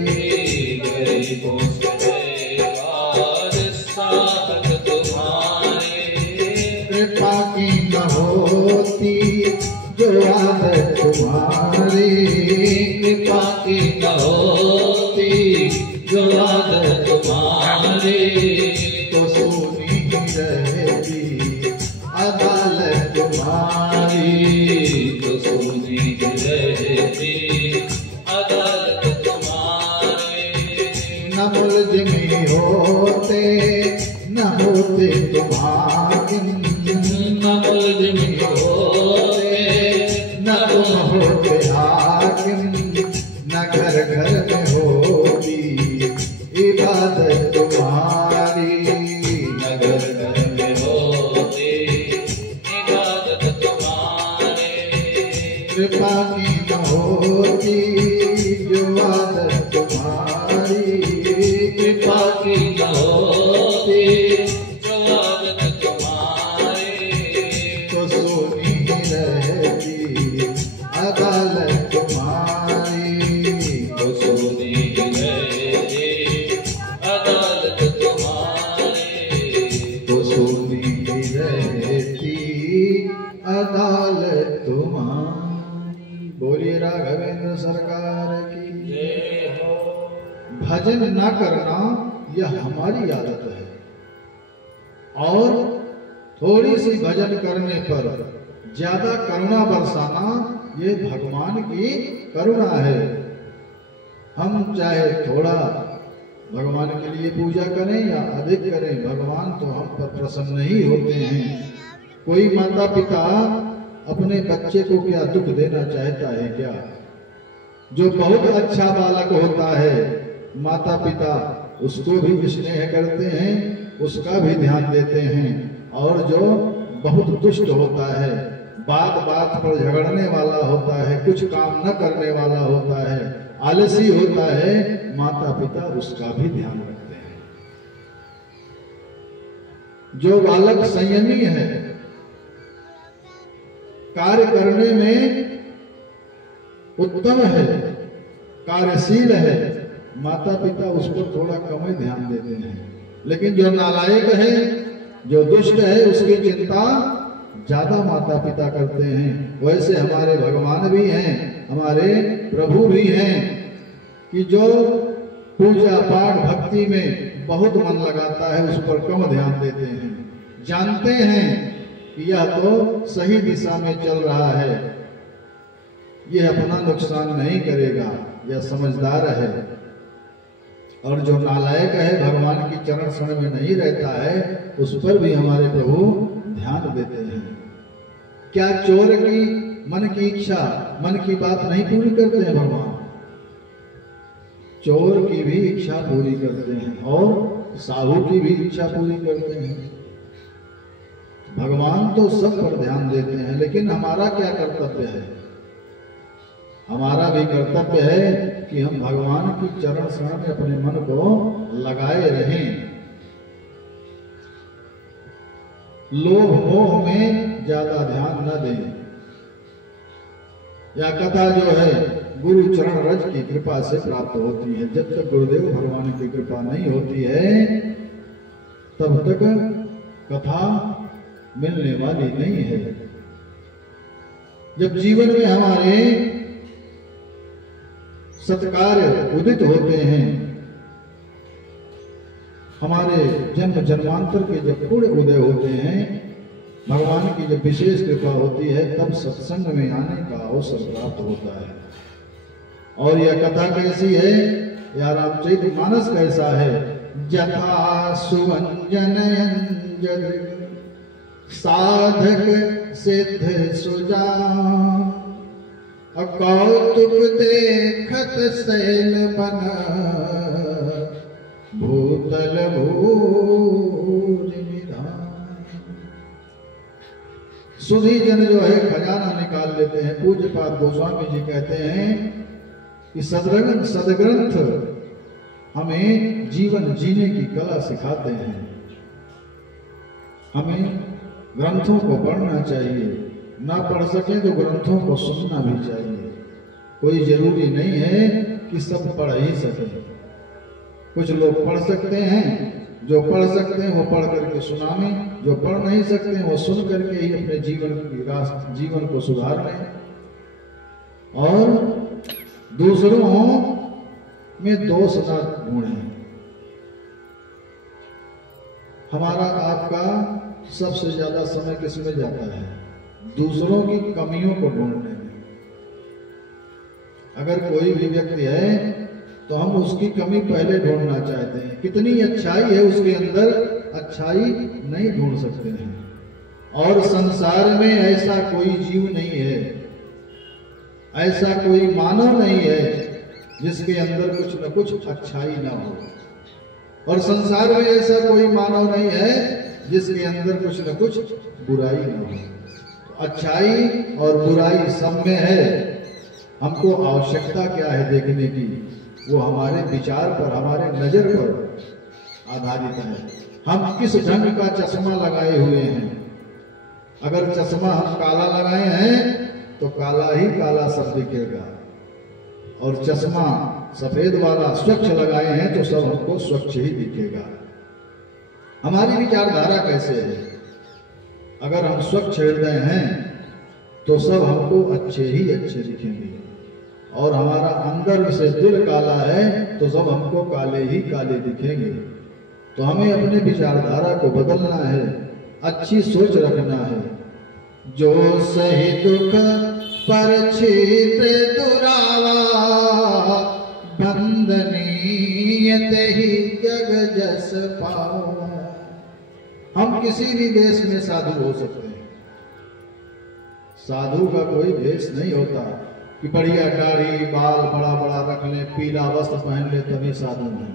गरीबों से है बादशाह तुम्हारी। कृपा की न होती जो आदत तुम्हारी, कृपा की न होती जो आदत तुम्हारी, तो सोनी रहती अदालत तुम्हारी, तो सोनी रहती अदालत तुम्हारी। न मुलजिमी होते न होते तुम हाकिम, न मुलजिम होते न तुम होते हाकिम, न घर घर में होती इबादत तुम्हारी, नगर घर में होती इबादत तुम्हारी। कृपा की न होती जो आदत तुम्हारी, कृपा की न होती जो आदत तुम्हारी, तो सोनी रहती अदालत तुम्हारी, तो सोनी रहती अदालत तुम्हारी, तो सोनी रहती अदालत तुम्हारी। बोलिए राघवेंद्र सरकार की। जय हो। भजन न करना यह हमारी आदत है, और थोड़ी सी भजन करने पर ज्यादा करुणा बरसाना ये भगवान की करुणा है। हम चाहे थोड़ा भगवान के लिए पूजा करें या अधिक करें, भगवान तो हम पर प्रसन्न ही होते हैं। कोई माता पिता अपने बच्चे को क्या दुख देना चाहता है क्या? जो बहुत अच्छा बालक होता है, माता पिता उसको भी स्नेह करते हैं, उसका भी ध्यान देते हैं। और जो बहुत दुष्ट होता है, बात बात पर झगड़ने वाला होता है, कुछ काम न करने वाला होता है, आलसी होता है, माता पिता उसका भी ध्यान रखते हैं। जो बालक संयमी है, कार्य करने में उत्तम है, कार्यशील है, माता पिता उस पर थोड़ा कम ही ध्यान देते हैं। लेकिन जो नालायक है, जो दुष्ट है, उसकी चिंता ज्यादा माता पिता करते हैं। वैसे हमारे भगवान भी हैं, हमारे प्रभु भी हैं, कि जो पूजा पाठ भक्ति में बहुत मन लगाता है, उस पर कम ध्यान देते हैं। जानते हैं कि यह तो सही दिशा में चल रहा है, यह अपना नुकसान नहीं करेगा, यह समझदार है। और जो नालायक है, भगवान की चरण शरण में नहीं रहता है, उस पर भी हमारे प्रभु ध्यान देते हैं। क्या चोर की मन की इच्छा, मन की बात नहीं पूरी करते हैं भगवान? चोर की भी इच्छा पूरी करते हैं और साहू की भी इच्छा पूरी करते हैं। भगवान तो सब पर ध्यान देते हैं, लेकिन हमारा क्या कर्तव्य है? हमारा भी कर्तव्य है कि हम भगवान की चरण शरण में अपने मन को लगाए रहें। लोभ मोह में ज्यादा ध्यान न दें। यह कथा जो है गुरु चरण रज की कृपा से प्राप्त होती है। जब तक गुरुदेव भगवान की कृपा नहीं होती है, तब तक कथा मिलने वाली नहीं है। जब जीवन में हमारे सत्कार्य उदित होते हैं, हमारे जन्म जन्मांतर के जब पुण्य उदय होते हैं, भगवान की जब विशेष कृपा होती है, तब सत्संग में आने का अवसर प्राप्त होता है। और यह कथा कैसी है या रामचरितमानस कैसा है? जथा सुवंजन अंजलि साधक सिद्ध सुजान, कौतुक देखत शैल बन भूतल भूरि निधान। सुधी जन जो है खजाना निकाल लेते हैं। पूज्यपाद गोस्वामी जी कहते हैं कि सदग्रंथ हमें जीवन जीने की कला सिखाते हैं। हमें ग्रंथों को पढ़ना चाहिए, ना पढ़ सके तो ग्रंथों को सुनना भी चाहिए। कोई जरूरी नहीं है कि सब पढ़ ही सके। कुछ लोग पढ़ सकते हैं, जो पढ़ सकते हैं वो पढ़ करके सुनावें, जो पढ़ नहीं सकते हैं वो सुन करके ही अपने जीवन को सुधार लें और दूसरों में दोष न ढूंढें। हमारा आपका सबसे ज्यादा समय किसमें जाता है? दूसरों की कमियों को ढूंढने में। अगर कोई भी व्यक्ति है तो हम उसकी कमी पहले ढूंढना चाहते हैं। कितनी अच्छाई है उसके अंदर, अच्छाई नहीं ढूंढ सकते हैं। और संसार में ऐसा कोई जीव नहीं है, ऐसा कोई मानव नहीं है जिसके अंदर कुछ न कुछ अच्छाई ना हो। और संसार में ऐसा कोई मानव नहीं है जिसके अंदर कुछ न कुछ बुराई ना हो। तो अच्छाई और बुराई सब में है। हमको आवश्यकता क्या है देखने की? वो हमारे विचार पर, हमारे नजर पर आधारित है। हम किस ढंग का चश्मा लगाए हुए हैं। अगर चश्मा हम काला लगाए हैं तो काला ही काला सब दिखेगा, और चश्मा सफेद वाला स्वच्छ लगाए हैं तो सब हमको स्वच्छ ही दिखेगा। हमारी विचारधारा कैसे है? अगर हम स्वच्छ हृदय हैं तो सब हमको अच्छे ही अच्छे दिखेंगे, और हमारा अंदर से दिल काला है तो सब हमको काले ही काले दिखेंगे। तो हमें अपने विचारधारा को बदलना है, अच्छी सोच रखना है। जो सही दुख पर छित्र दुरावा, बंदनीय ही जग जस पावा। हम किसी भी वेश में साधु हो सकते हैं। साधु का कोई वेश नहीं होता कि बढ़िया दाढ़ी बाल बड़ा बड़ा रख ले, पीला वस्त्र पहन ले तभी साधु है।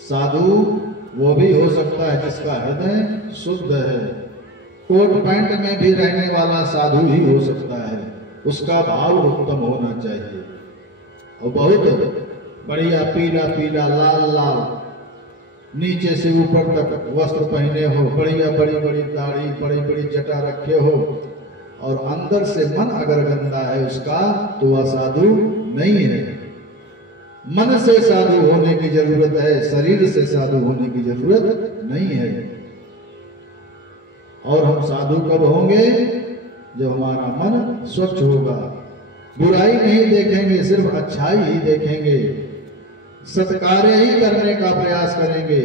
साधु वो भी हो सकता है जिसका हृदय शुद्ध है। कोट पैंट में भी रहने वाला साधु ही हो सकता है, उसका भाव उत्तम होना चाहिए। और बहुत बढ़िया पीला पीला लाल लाल नीचे से ऊपर तक वस्त्र पहने हो, बढ़िया बड़ी बड़ी दाढ़ी बड़ी बड़ी जटा रखे हो, और अंदर से मन अगर गंदा है उसका, तो वह साधु नहीं है। मन से साधु होने की जरूरत है, शरीर से साधु होने की जरूरत नहीं है। और हम साधु कब होंगे? जब हमारा मन स्वच्छ होगा, बुराई नहीं देखेंगे, सिर्फ अच्छाई ही देखेंगे, सत्कार्य ही करने का प्रयास करेंगे,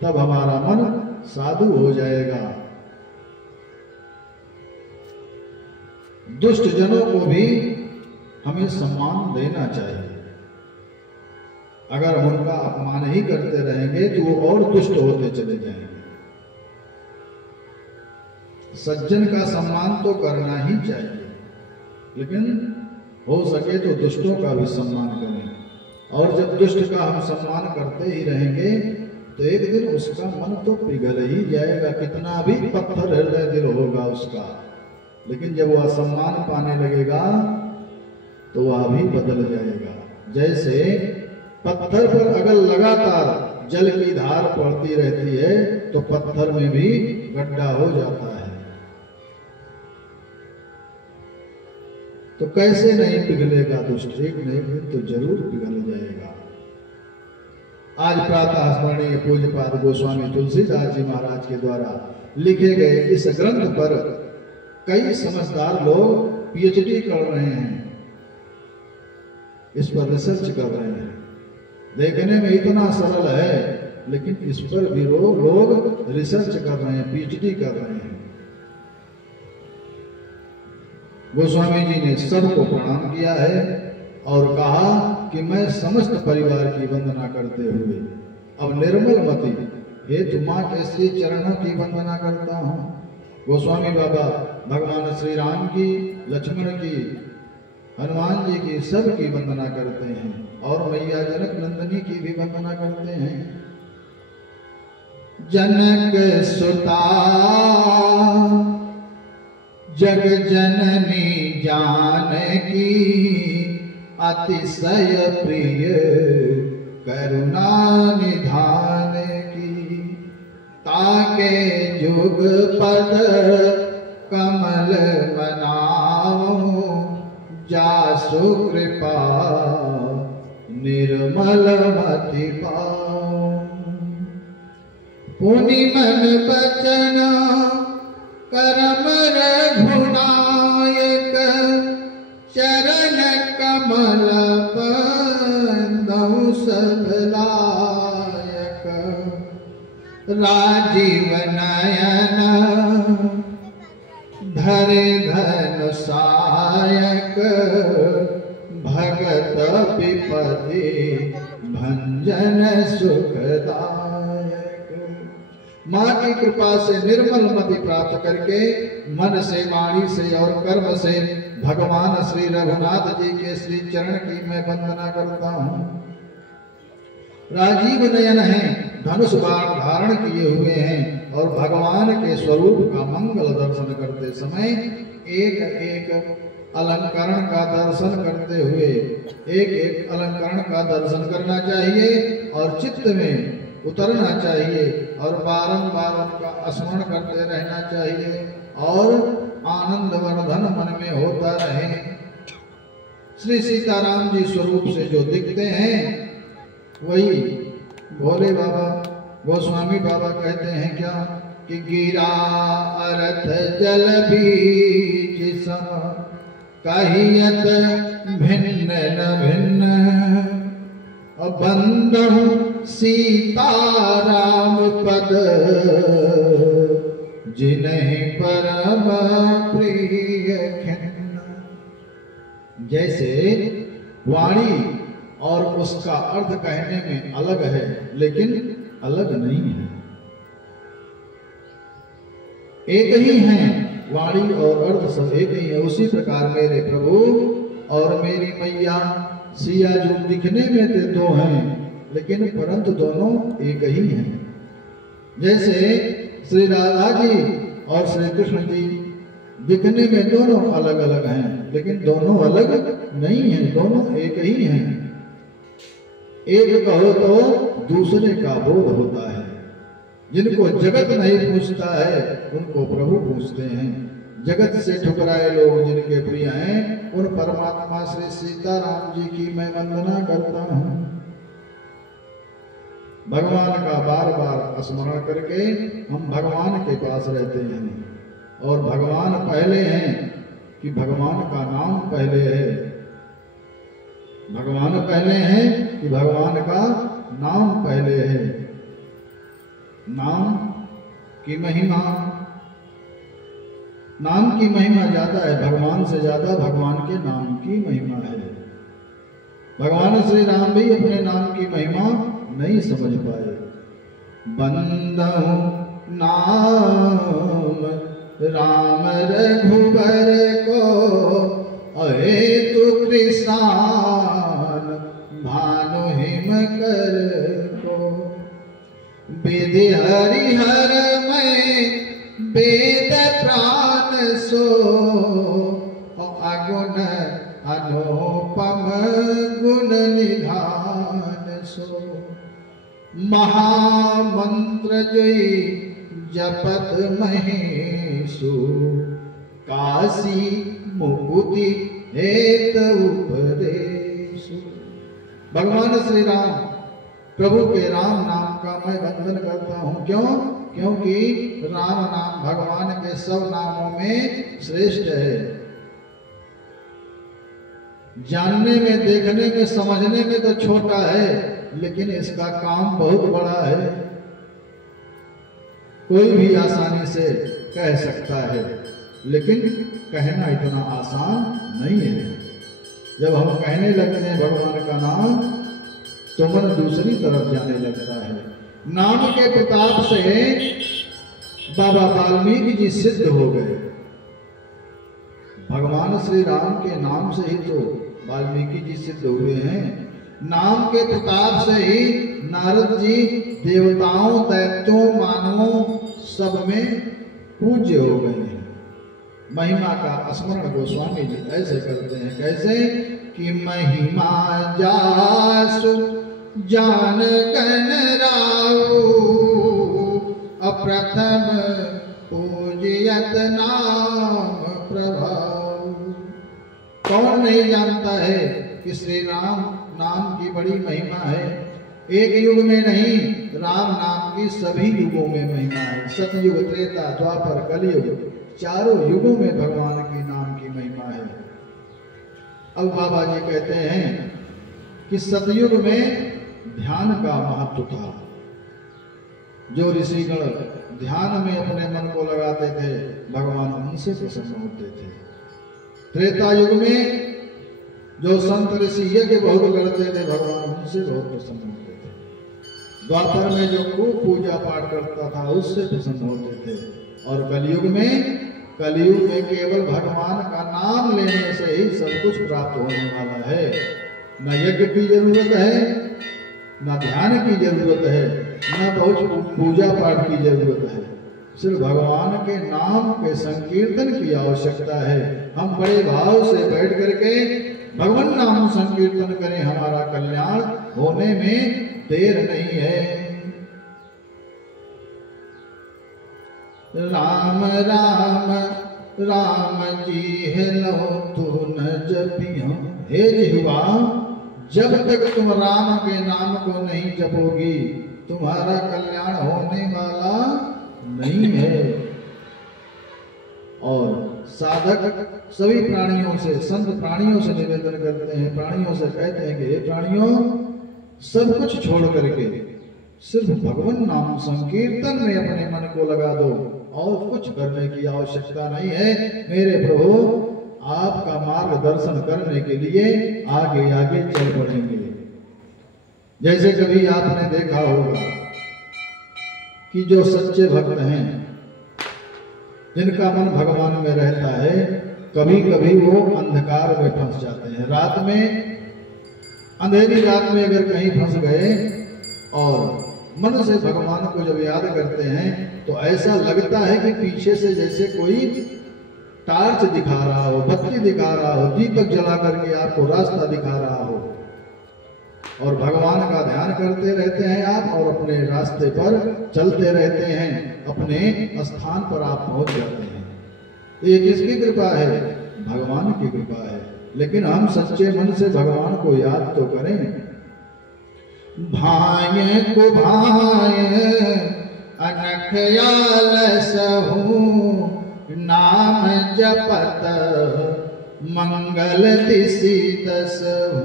तब हमारा मन साधु हो जाएगा। दुष्ट जनों को भी हमें सम्मान देना चाहिए। अगर हम उनका अपमान ही करते रहेंगे तो वो और दुष्ट होते चले जाएंगे। सज्जन का सम्मान तो करना ही चाहिए, लेकिन हो सके तो दुष्टों का भी सम्मान करें। और जब दुष्ट का हम सम्मान करते ही रहेंगे तो एक दिन उसका मन तो पिघल ही जाएगा, कितना भी पत्थर हृदय दिल होगा उसका, लेकिन जब वह सम्मान पाने लगेगा तो वह भी बदल जाएगा। जैसे पत्थर पर अगर लगातार जल की धार पड़ती रहती है तो पत्थर में भी गड्ढा हो जाता है। तो कैसे नहीं पिघलेगा दुष्ट? एक न एक दिन तो जरूर पिघल जाएगा। आज प्रातः स्मरणीय पूज्यपाद गोस्वामी तुलसीदास जी महाराज के द्वारा लिखे गए इस ग्रंथ पर कई समझदार लोग पीएचडी कर रहे हैं, इस पर रिसर्च कर रहे हैं। देखने में इतना सरल है, लेकिन इस पर भी लोग रिसर्च कर रहे हैं, पीएचडी कर रहे हैं। गोस्वामी जी ने सबको प्रणाम किया है और कहा कि मैं समस्त परिवार की वंदना करते हुए अब निर्मल मति हेतु मां के श्री चरणों की वंदना करता हूँ। गोस्वामी बाबा भगवान श्री राम की, लक्ष्मण की, हनुमान जी की, सब की वंदना करते हैं और मैया जनक नंदिनी की भी वंदना करते हैं। जनक सुता जग जननी जानकी, अतिशय प्रिय करुणा निधान की, ताके जुग पद कमल मनाओ, जासु कृपा निर्मल मति पाओ। पुनि मन बचन करम रघुनायक, चरण कमल बंदौ सब लायक। राजीव नयन धरे धन सायक, भगत विपदि भंजन सुखदायक। माँ की कृपा से निर्मल मति प्राप्त करके मन से, वाणी से और कर्म से भगवान श्री रघुनाथ जी के श्री चरण की मैं वंदना करता हूँ। राजीव नयन है, धनुष बाण धारण किए हुए हैं और भगवान के स्वरूप का मंगल दर्शन करते समय एक एक अलंकरण का दर्शन करते हुए एक एक अलंकरण का दर्शन करना चाहिए और चित्त में उतरना चाहिए और बारंबार उनका स्मरण करते रहना चाहिए और आनंद वर्धन मन में होता रहे। श्री सीताराम जी स्वरूप से जो दिखते हैं वही भोले बाबा, गोस्वामी बाबा कहते हैं क्या कि गिरा अर्थ जल बीज सम, कहियत भिन्न न भिन्न, बंदहु सीताराम पद, जिन्हें परम प्रिय खिन्न। जैसे वाणी और उसका अर्थ कहने में अलग है लेकिन अलग नहीं है, एक ही है। वाणी और अर्थ सब एक ही है। उसी प्रकार मेरे प्रभु और मेरी मैया सिया जो दिखने में तो दो हैं लेकिन परंतु दोनों एक ही हैं। जैसे श्री राधा जी और श्री कृष्ण जी दिखने में दोनों अलग अलग हैं लेकिन दोनों अलग नहीं हैं, दोनों एक ही हैं। एक कहो तो दूसरे का बोध होता है। जिनको जगत नहीं पूछता है उनको प्रभु पूछते हैं। जगत से ठुकराए लोग जिनके प्रिय हैं उन परमात्मा श्री सीताराम जी की मैं वंदना करता हूँ। भगवान का बार बार स्मरण करके हम भगवान के पास रहते हैं और भगवान पहले हैं कि भगवान का नाम पहले है। भगवान पहले हैं कि भगवान का नाम पहले है। नाम की महिमा, नाम की महिमा ज्यादा है, भगवान से ज्यादा भगवान के नाम की महिमा है। भगवान श्री राम भी अपने नाम की महिमा नहीं समझ पाए। बंदहु नाम राम रघुबर को, हेतु कृष्णान भानु हिम कर को। विधि हरिहर में वेद प्राण सो, अगुण अनुपम गुण निधान सो। महामंत्र जोई जपत महेशु, काशी मुकुति हेत उपदेशु। भगवान श्री राम प्रभु के राम नाम का मैं वंदन करता हूँ। क्यों? क्योंकि राम नाम भगवान के सब नामों में श्रेष्ठ है। जानने में, देखने में, समझने में तो छोटा है लेकिन इसका काम बहुत बड़ा है। कोई भी आसानी से कह सकता है, लेकिन कहना इतना आसान नहीं है। जब हम कहने लगते हैं भगवान का नाम, तो मन दूसरी तरफ जाने लगता है। नाम के प्रताप से बाबा वाल्मीकि जी सिद्ध हो गए। भगवान श्री राम के नाम से ही तो वाल्मीकि जी सिद्ध हुए हैं। नाम के प्रताप से ही नारद जी देवताओं, दैत्यों, मानवों सब में पूज्य हो गए हैं। महिमा का स्मरण गोस्वामी जी ऐसे करते हैं, कैसे कि महिमा जासु जान गण राऊ, अप्रथम पूजियत नाम प्रभाव। कौन नहीं जानता है कि श्री राम नाम की बड़ी महिमा है। एक युग में नहीं, राम नाम की सभी युगों में महिमा है। सतयुग, त्रेता, द्वापर, कलयुग, चारों युगों में भगवान के नाम की महिमा है। अब बाबा जी कहते हैं कि सतयुग में ध्यान का महत्व था। जो ऋषिगण ध्यान में अपने मन को लगाते थे, भगवान उनसे प्रसन्न होते थे। त्रेता युग में जो संत ऋषि यज्ञ बहुत करते थे, भगवान उनसे बहुत प्रसन्न होते थे। द्वापर में जो खूब पूजा पाठ करता था, उससे प्रसन्न होते थे। और कलयुग में केवल भगवान का नाम लेने से ही सब कुछ प्राप्त होने वाला है। न यज्ञ की जरूरत है, न ध्यान की जरूरत है, न बहुत पूजा पाठ की जरूरत है। सिर्फ भगवान के नाम के संकीर्तन की आवश्यकता है। हम बड़े भाव से बैठ करके भगवान नाम संकीर्तन करें, हमारा कल्याण होने में देर नहीं है। राम राम राम जी है लो तू न जपियो। हे जिह्वा, जब तक तुम राम के नाम को नहीं जपोगी, तुम्हारा कल्याण होने वाला नहीं है। और साधक सभी प्राणियों से, संत प्राणियों से निवेदन करते हैं, प्राणियों से कहते हैं कि हे प्राणियों, सब कुछ छोड़ करके सिर्फ भगवान नाम संकीर्तन में अपने मन को लगा दो, और कुछ करने की आवश्यकता नहीं है। मेरे प्रभु आपका मार्गदर्शन करने के लिए आगे आगे चल पड़ेंगे। जैसे कभी आपने देखा होगा कि जो सच्चे भक्त हैं, जिनका मन भगवान में रहता है, कभी कभी वो अंधकार में फंस जाते हैं। रात में, अंधेरी रात में अगर कहीं फंस गए और मन से भगवान को जब याद करते हैं, तो ऐसा लगता है कि पीछे से जैसे कोई टार्च दिखा रहा हो, बत्ती दिखा रहा हो, दीपक जला करके आपको रास्ता दिखा रहा हो। और भगवान का ध्यान करते रहते हैं आप, और अपने रास्ते पर चलते रहते हैं, अपने स्थान पर आप पहुंच जाते हैं। ये किसकी कृपा है? भगवान की कृपा है। लेकिन हम सच्चे मन से भगवान को याद तो करें। भाए को भाए अनख आलसहु, नाम जपत मंगल दिसि दसहु।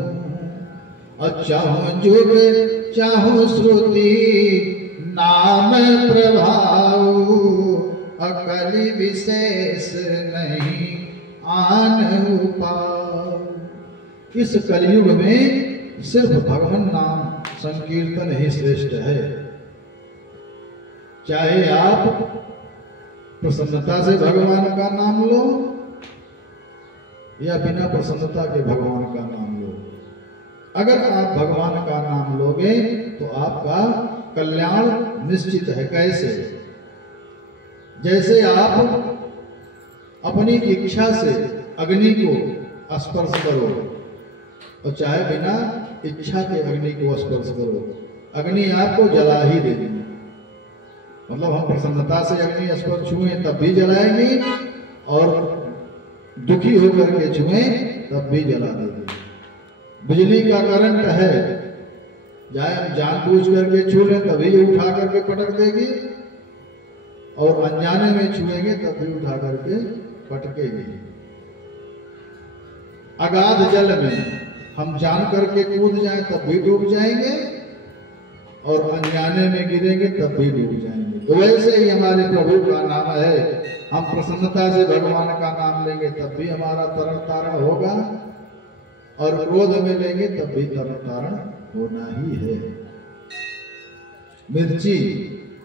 चाहूं जुग चाहूं श्रुति, नाम प्रभाव अकल विशेष नहीं आन उपाय। इस कलयुग में सिर्फ भगवान नाम संकीर्तन ही श्रेष्ठ है। चाहे आप प्रसन्नता से भगवान का नाम लो, या बिना प्रसन्नता के भगवान का नाम लो। अगर आप भगवान का नाम लोगे तो आपका कल्याण निश्चित है। कैसे? जैसे आप अपनी इच्छा से अग्नि को स्पर्श करो, और चाहे बिना इच्छा के अग्नि को स्पर्श करो, अग्नि आपको जला ही देगी। मतलब हम प्रसन्नता से अग्नि स्पर्श छुएं तब भी जलाएंगे, और दुखी होकर के छुएं तब भी जला देगी। बिजली का करंट है, चाहे जानबूझ करके छू लें तभी उठा करके पटक देगी, और अनजाने में छुएंगे तब भी उठा करके पटकेगी। अगाध जल में हम जान करके कूद जाएं तब भी डूब जाएंगे, और अनजाने में गिरेंगे तब भी डूब जाएंगे। तो वैसे ही हमारे प्रभु का नाम है, हम प्रसन्नता से भगवान का नाम लेंगे तब भी हमारा तरण तारण होगा, और क्रोध में लेंगे तब भी तरण तारण होना ही है। मिर्ची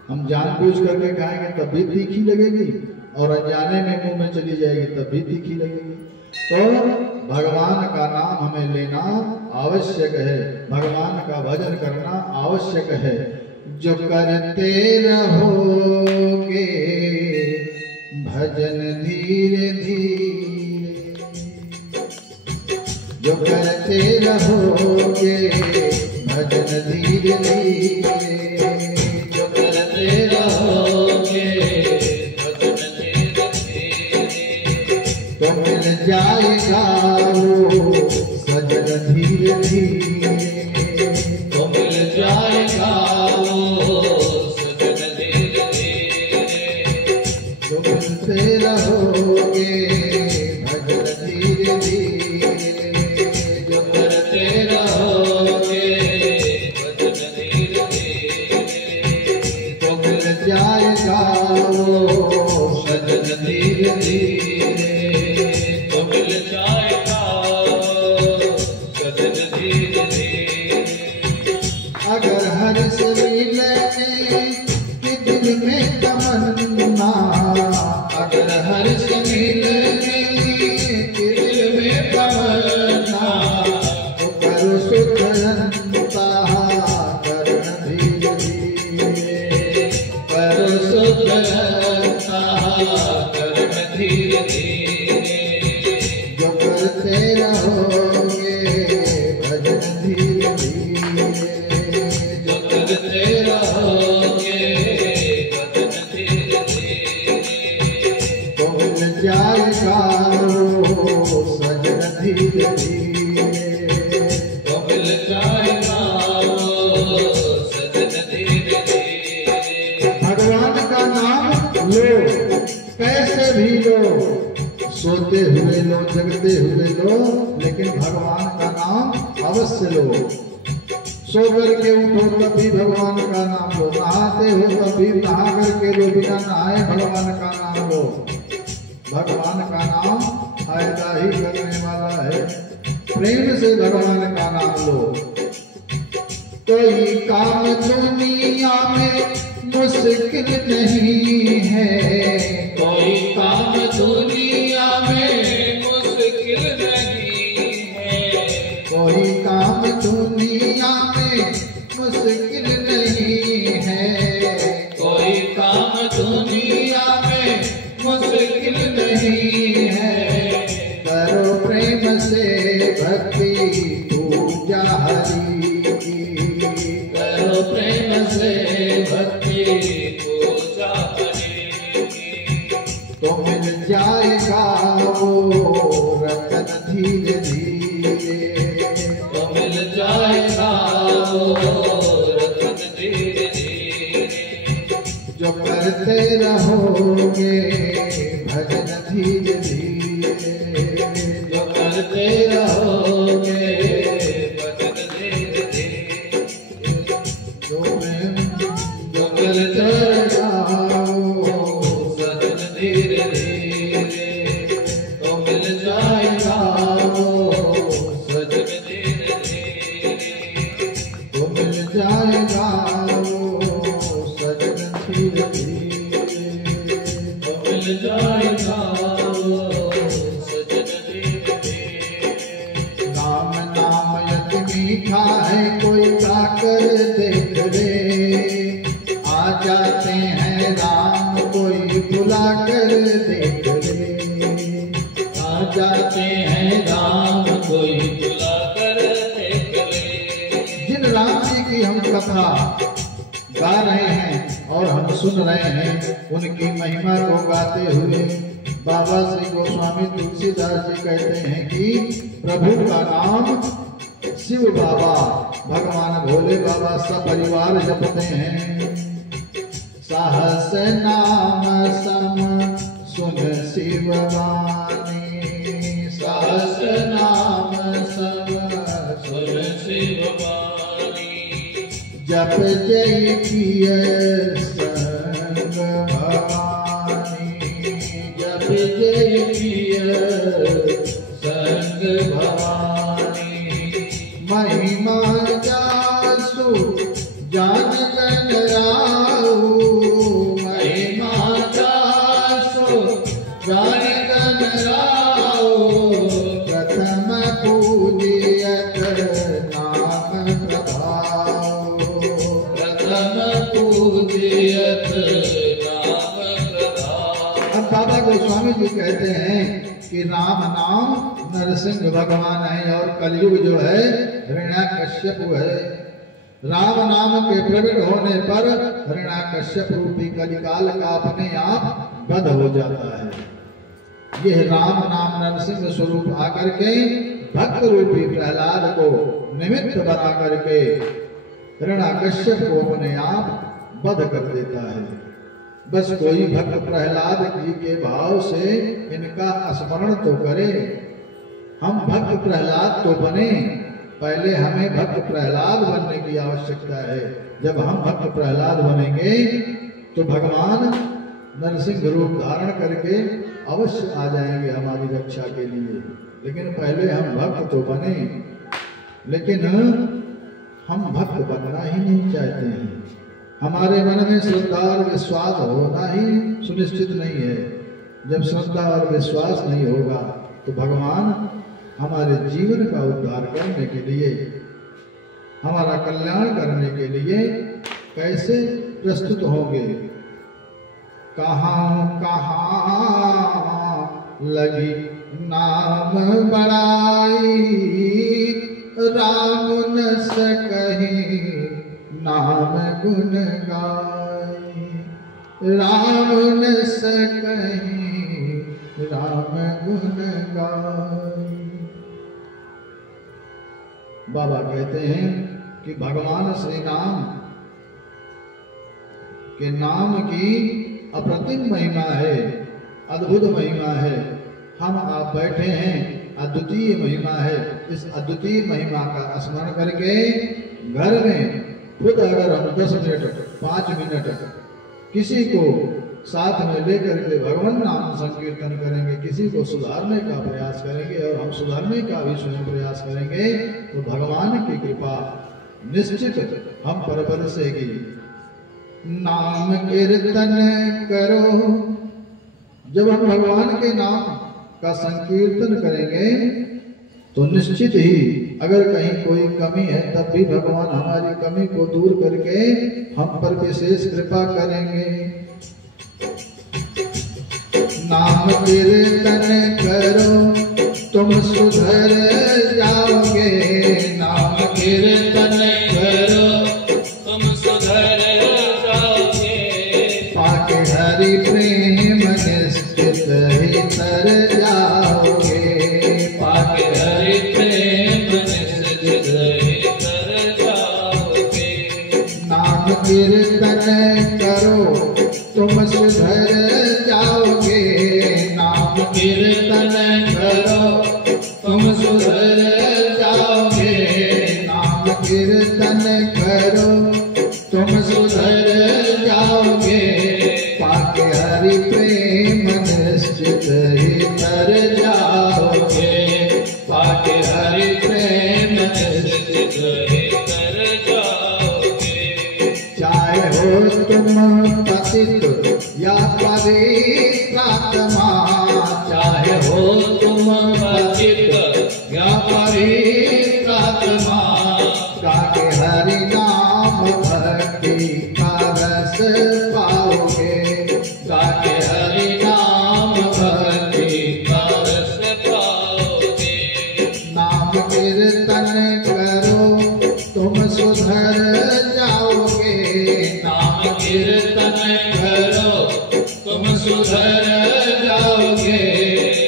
हम जानबूझ करके खाएंगे तब भी तीखी लगेगी, और अनजाने में मुंह में चली जाएगी तब भी तीखी लगेगी। तो भगवान का नाम हमें लेना आवश्यक है, भगवान का भजन करना आवश्यक है। जो करते रहोगे भजन धीरे धीरे, जो करते रहोगे भजन धीरे धीरे, जो करते रहोगे भजन धीरे धीरे, तो मिल जाएगा वो सजन धीरे धीरे, तो मिल जाएगा वो सजन धीरे धीरे, तो मिलते रहोगे भजन धीरे धीरे, जो करते रहोगे भजन धीरे धीरे, तो मिल जाएगा वो सजन धीरे धीरे, तो मिल जाएगा सजन धीरे धीरे। अगर हर से मिलने के दिल में तमन्ना, अगर हर से मिलने के दिल में तमन्ना, तो करो सुख अंतः करण धीरे धीरे, करो सुधरता कर्म धीरे धीरे, जो करते रहोगे भजन धीरे धीरे, जो करते रहोगे भजन धीरे धीरे, तो मिल जाएगा वो सजन धीरे धीरे, तो मिल जाएगा वो सजन धीरे धीरे। भगवान का नाम लो, कैसे भी लो, सोते हुए लो, जगते हुए लो, लेकिन भगवान का नाम अवश्य लो। सो करके उठो तब भी भगवान का नाम लो, नहाते हो तब भी नहा करके लो, बिना नहाए भगवान का नाम लो। भगवान का नाम फायदा ही करने वाला है, प्रेम से भगवान का नाम लो। कोई काम दुनिया में मुश्किल नहीं है, कोई काम दुनिया में मुश्किल नहीं है, कोई काम दुनिया में मुश्किल नहीं है, कोई काम दुनिया में मुश्किल नहीं है। करो प्रेम से भक्ति पूजा हरि की, करो प्रेम से भक्ति पूजा हरि की, तो मिल जाएगा वो रतन धीरे धीरे, तो मिल जाएगा वो रतन धीरे धीरे, जो करते रहोगे भजन धीरे धीरे, जो करते रहोगे भजन धीरे धीरे, जो प्रेम जो करते जाओ सजन धीरे धीरे, तो मिल जाएगा वो सजन धीरे धीरे, तो मिल जाएगा वो सजन धीरे धीरे, तो मिल जाएगा वो सजन धीरे धीरे। राम नाम यति मीठा है, कोई गाकर देख ले, आ जाते हैं राम कोई बुला कर देख ले, आ जाते हैं राम कोई बुला कर देख ले। जिन राम जी की हम कथा गा रहे हैं और हम सुन रहे हैं, उनकी महिमा को गाते हुए बाबा श्री गोस्वामी तुलसीदास जी कहते हैं कि प्रभु का नाम शिव बाबा भगवान भोले बाबा सब परिवार जपते हैं। सहस नाम सम सुन शिव वाणी, सहस नाम सम सुन शिव वाणी, जब जप जय किय संग भवानी, जप जय किय संग भवानी। महिमा जासु जान जन राहु, महिमा जासु जान जन राहु, प्रथम पूजियत नाम प्रभाव, प्रथम पूजियत नाम प्रभाव। अब बाबा गोस्वामी जी कहते हैं कि राम नाम नरसिंह भगवान है और कलयुग जो है हिरण्याकश्यप है। राम नाम के प्रकट होने पर हिरण्याकश्यप रूपी कलिकाल का अपने आप वध हो जाता है। यह राम नाम नरसिंह स्वरूप आकर के भक्त रूपी प्रहलाद को निमित्त बना करके हिरण्याकश्यप को अपने आप वध कर देता है। बस कोई भक्त प्रहलाद जी के भाव से इनका स्मरण तो करे। हम भक्त प्रहलाद तो बने, पहले हमें भक्त प्रहलाद बनने की आवश्यकता है। जब हम भक्त प्रहलाद बनेंगे तो भगवान नरसिंह रूप धारण करके अवश्य आ जाएंगे हमारी रक्षा के लिए। लेकिन पहले हम भक्त तो बने, लेकिन हम भक्त बनना ही नहीं चाहते हैं। हमारे मन में श्रद्धा और विश्वास होना ही सुनिश्चित नहीं है। जब श्रद्धा और विश्वास नहीं होगा तो भगवान हमारे जीवन का उद्धार करने के लिए, हमारा कल्याण करने के लिए कैसे प्रस्तुत होंगे। कहाँ कहाँ लगी नाम बड़ाई, राम न सकहि नाम गुण गाई, राम न सकहि राम गुण गाई। बाबा कहते हैं कि भगवान श्री राम के नाम की अप्रतिम महिमा है, अद्भुत महिमा है। हम आप बैठे हैं, अद्वितीय महिमा है। इस अद्वितीय महिमा का स्मरण करके घर में खुद अगर हम 10 मिनट 5 मिनट किसी को साथ में लेकर के भगवान नाम संकीर्तन करेंगे, किसी को सुधारने का प्रयास करेंगे और हम सुधारने का भी स्वयं प्रयास करेंगे तो भगवान की कृपा निश्चित हम पर बरसेगी। नाम कीर्तन करो, जब हम भगवान के नाम का संकीर्तन करेंगे तो निश्चित ही अगर कहीं कोई कमी है तब भी भगवान हमारी कमी को दूर करके हम पर विशेष कृपा करेंगे। नाम कीर्तन करो तुम सुधर जाओगे, नाम कीर्तन करो तुम सुधर जाओगे, पाके हरि प्रेम निश्चित ही तर जाओगे, पाके हरि प्रेम निश्चित ही तर जाओगे। नाम कीर्तन करो तुम सुधर जाओगे, नाम कीर्तन करो तुम सुधर जाओगे, नाम कीर्तन करो तुम सुधर जाओगे, पाके हरि प्रेम निश्चित ही तर जाओगे, पाके हरि प्रेम निश्चित ही तर जाओगे। चाहे हो तुम पतित या पवित्रात्मा, चाहे हो तुम पतित या पवित्रात्मा, गाके हरि नाम भक्ति का रस पाओगे, गाके हरि नाम भक्ति का रस पाओगे। नाम कीर्तन करो तुम सुधर जाओगे, नाम कीर्तन करो तुम सुधर जाओगे,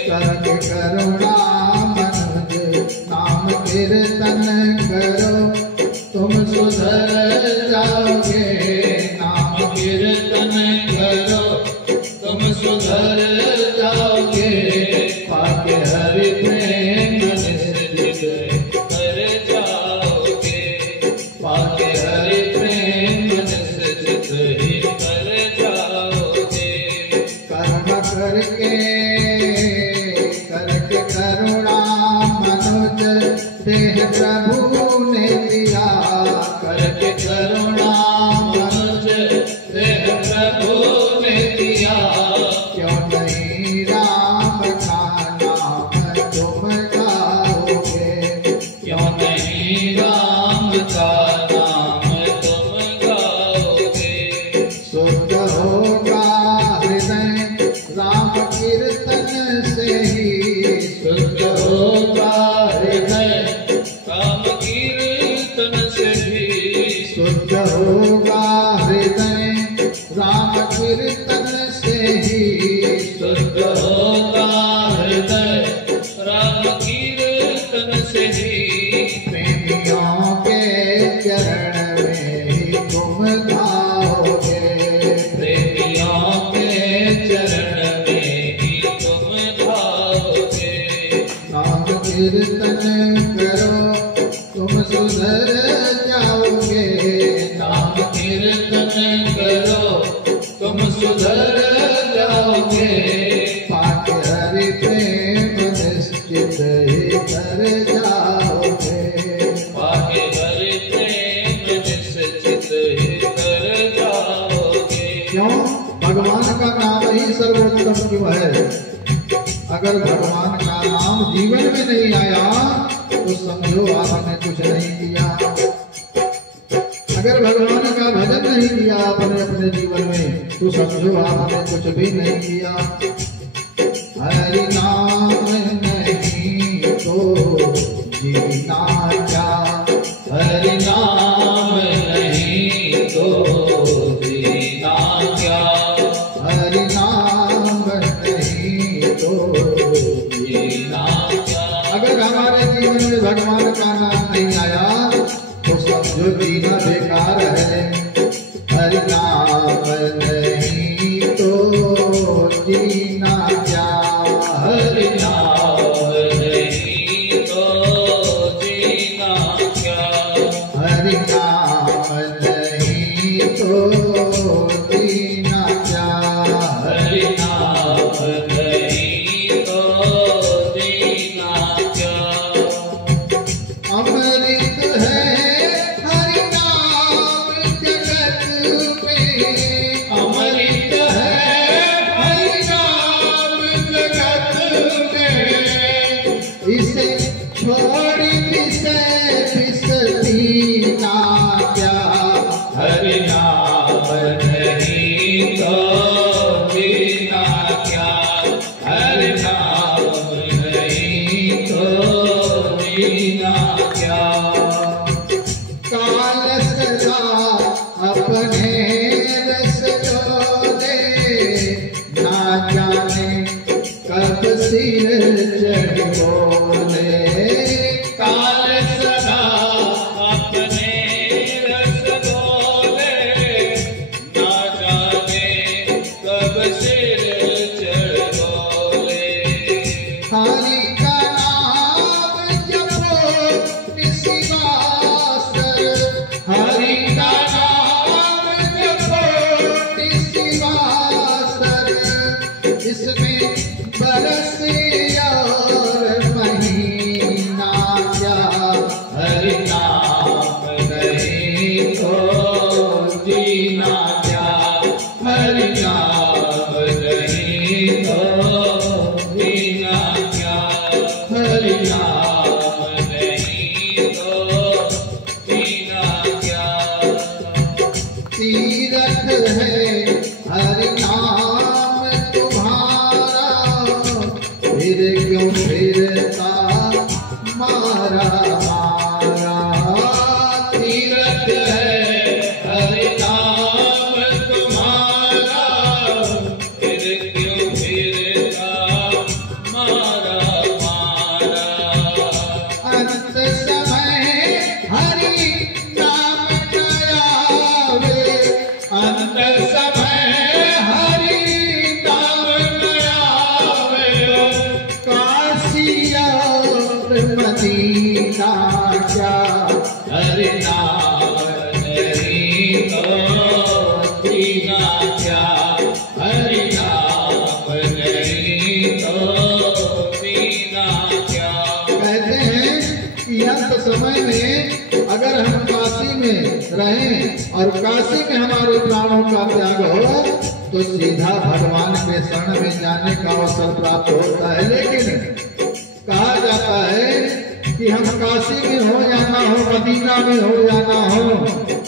कर्म करुणा मनुज नाम कीर्तन करो तुम सुधर जाओगे, नाम कीर्तन करो तुम सुधर जाओगे, पाके हरि प्रेम निश्चित कर जाओगे, पाके हरि प्रेम जाओगे। प्रेमियों के चरण में ही तुम भाओगे। नाम कीर्तन करो तुम सुधर जाओगे। नाम कीर्तन करो तुम सुधर जाओगे। पाके हरि प्रेम निश्चित ही कर जाओगे। पाके हरि प्रेम निश्चित ही कर जाओगे। क्यों? भगवान का नाम ही सर्वोत्तम क्यों है? अगर भगवान का नाम जीवन में नहीं आया तो समझो आपने कुछ नहीं किया। अगर भगवान का भजन नहीं किया आपने अपने जीवन में तो समझो आपने कुछ भी नहीं किया। हरि नाम नहीं तो जीना क्या? हरि नाम नहीं तो जीना क्या? हरि नाम नहीं तो जीना क्या? अगर हमारे जीवन में भगवान का नाम नहीं आया तो समझो जीना बेकार है। हरि नाम नहीं तो जीना क्या? हरि नाम नहीं तो जीना क्या? हरि नाम नहीं तो जीना क्या? हरि नाम नहीं तो जीना क्या? अमृत है हरि नाम जगत में। अमृत है हरि नाम जगत में। इसे छोड़ किसे पीना क्या? हरि नाम नहीं तो जीना क्या? हरि नाम नहीं तो जीना क्या? काल सदा अपने रस जोड़े ना जाने कब सिर चढ़ बोले। काल सदा अपने रस बोले ना जाने कब सिर चढ़ बोले। हरि का नाम जपो निशिवासर। हरि का नाम जपो निशिवासर। इसमें बरस और महीना क्या? हरि नाम नहीं तो जीना क्या? हरि नाम नहीं तो जीना क्या? हरि नाम नहीं तो जीना क्या? तीरथ है हरि नाम तुम्हारा। फिर क्यों फिरता मारा मारा। तीरथ है हरि नाम तुम्हारा। फिर क्यों फिरता मारा मारा। अंत समय हरि नाम न आवे। अंत समय हरि नाम न आवे। काशी और मदीना क्या? हरि नाम नहीं तो जीना क्या? हरि नाम नहीं तो जीना क्या? कहते हैं कि अंत समय में अगर हम काशी में रहें और काशी में हमारे प्राणों का त्याग हो तो सीधा भगवान के शरण में जाने का अवसर प्राप्त होता है। लेकिन कहा जाता है कि हम काशी में हो या ना हो, मदीना में हो या ना हो,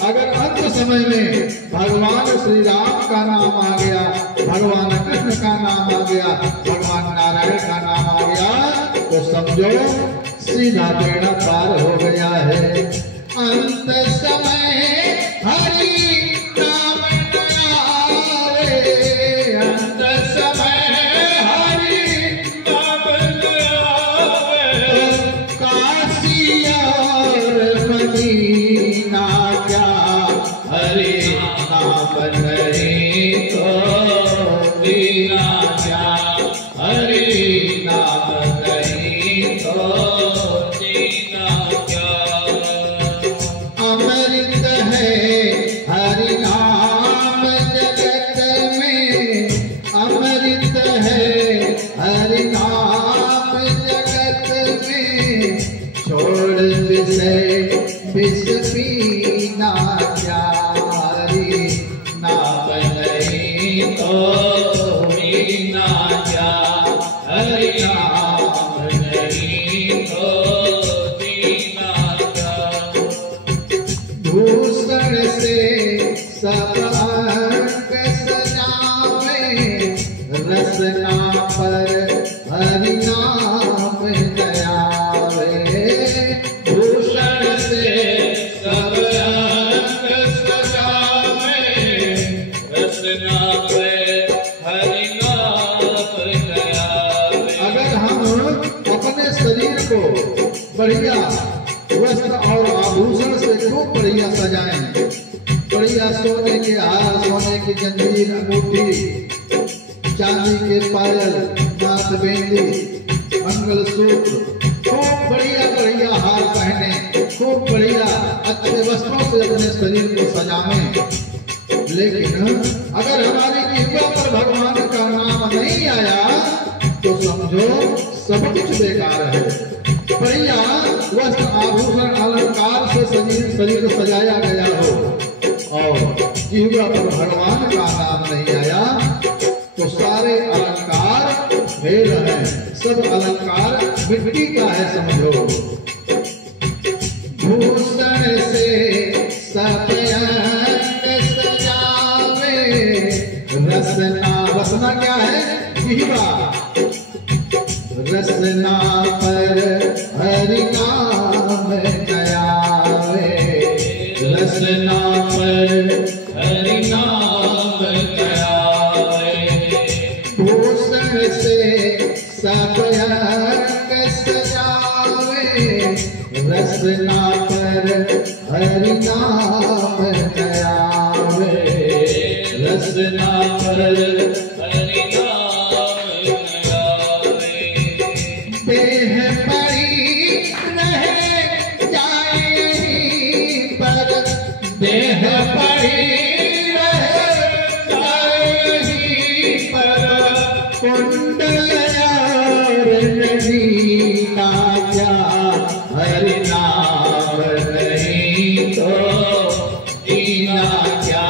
अगर अंत समय में भगवान श्री राम का नाम आ गया, भगवान कृष्ण का नाम आ गया, भगवान नारायण का नाम आ गया तो समझो सीधा बेड़ा पार हो गया है। अंत समय हरि नाम न आवे। अंत समय हरि नाम न आवे। काशी और मदीना क्या? हरि नाम नहीं तो जीना क्या, हरि नाम नहीं तो जीना क्या। अमृत है हरि नाम जगत में, अमृत है हरि नाम जगत में, छोड़ विषय विष पीना क्या, हरि नाम नहीं तो जीना क्या, हरि नाम नहीं तो जीना क्या। भूषण से सब अंग सजावे, रसना पर हरि नाम दयावे। भूषण से सब अंग सजावे, रसना पे हरि नाम दयावे। अगर हम अपने शरीर को बढ़िया वस्त्र और आभूषण से खूब बढ़िया सजाएं, बढ़िया सोने के हार, सोने की जंजीर, अंगूठी, चांदी के पायल, माथ बिंदी, मंगलसूत्र, खूब बढ़िया बढ़िया हार पहने, खूब बढ़िया अच्छे वस्त्रों से अपने शरीर को सजावें। लेकिन अगर हमारी जिह्वा पर भगवान का नाम नहीं आया तो समझो सब कुछ बेकार है। बढ़िया वस्त्र आभूषण अलंकार से शरीर सजाया गया हो और जिह्वा पर भगवान का नाम नहीं आया तो सारे अलंकार फेल हैं, सब अलंकार मिट्टी का है समझो। भूषण से सब अंग सजावे, रसना, रसना क्या है, जिह्वा, रसना पर हरि नाम दयावे, रसना पर हरि नाम दयावे। भूषण से सब अंग सजावे, रसना पर हरि नाम दयावे, रसना पर हरि नाम दयावे। देह पड़ी रह जाए यहीं पर, देह पड़ी रह जाए यहीं पर, कुंडल और नगीना क्या, हरि नाम नहीं तो जीना क्या,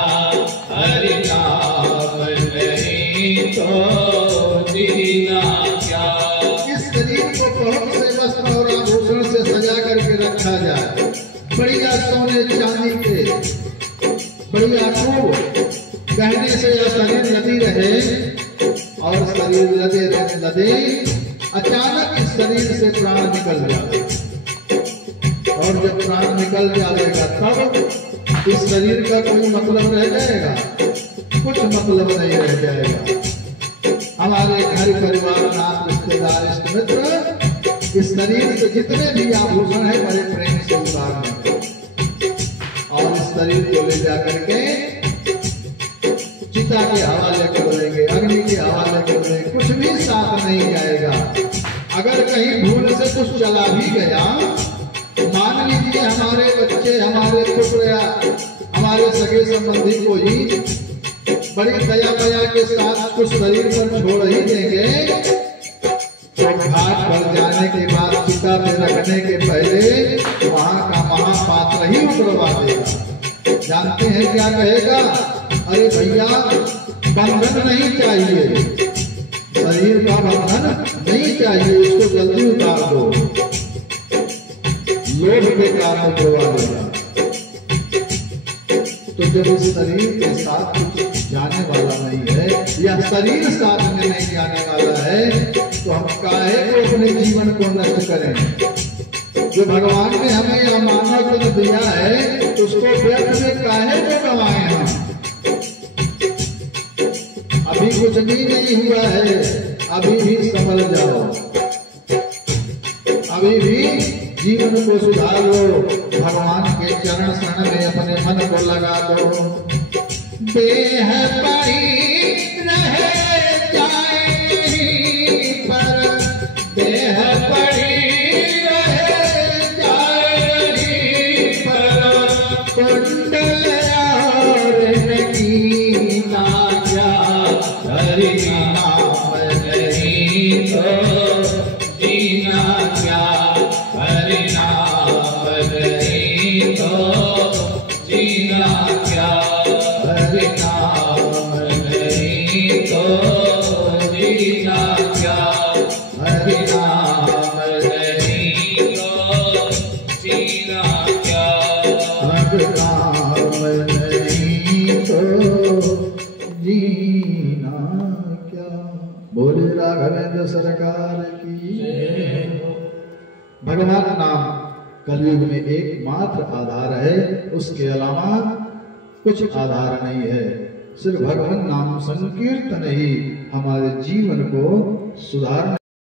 हरि नाम नहीं तो जीना क्या। इस शरीर को बहुत से वस्त्र और आभूषण से सजा करके रखा जाए, बढ़िया सोने चांदी के बढ़िया खूब गहने से यह शरीर लदी रहे और शरीर लदे लदे अचानक इस शरीर से प्राण निकल जाए और जब प्राण निकल जाएगा तब इस शरीर का कोई मतलब रह जाएगा, कुछ मतलब नहीं रह जाएगा। हमारे घर परिवार, नात रिश्तेदार, इष्ट मित्र इस शरीर से जितने भी आभूषण है बड़े प्रेम से उतार लेंगे और इस शरीर को ले जा करके चिता के हवाले कर देंगे, अग्नि के हवाले कर देंगे, कुछ भी साथ नहीं जाएगा। अगर कहीं भूल से कुछ चला भी गया, मान लीजिए हमारे बच्चे, हमारे पुत्र या हमारे सगे संबंधी को ही बड़ी दया दया के साथ कुछ शरीर पर छोड़ ही देंगे तो घाट पर जाने के बाद चिता पे रखने के पहले वहां का महापात्र ही उतरवा देगा। जानते हैं क्या कहेगा, अरे भैया बंधन नहीं चाहिए, शरीर का बंधन नहीं चाहिए, इसको जल्दी उतार दो, लोभ के कारण उतरवा देगा। तो जब इस शरीर के साथ कुछ जाने वाला नहीं है या शरीर साथ में नहीं जाने वाला है तो हम काहे को अपने जीवन को नष्ट करें। जो भगवान ने हमें यह मानव को दिया है उसको व्यर्थ में काहे को गवाएं हम। अभी कुछ भी नहीं हुआ है, अभी भी संभल जाओ, अभी भी जीवन को सुधार लो, भगवान के चरण शरण में अपने मन को लगा दो। देह पड़ी रह जाए यहीं पर, देह पड़ी रह जाए यहीं पर, कुंडल और नगीना क्या, हरि नाम नहीं तो जीना क्या, हरि नाम नहीं तो जीना क्या, हरि नाम नहीं तो जीना क्या, हरि नाम नहीं तो जीना क्या, हरि नाम नहीं तो जीना क्या। बोले राघवेंद्र सरकार की। भगवान नाम कलयुग में एकमात्र आधार है, उसके अलावा कुछ आधार नहीं है। सिर्फ भगवान नाम संकीर्तन ही हमारे जीवन को सुधारने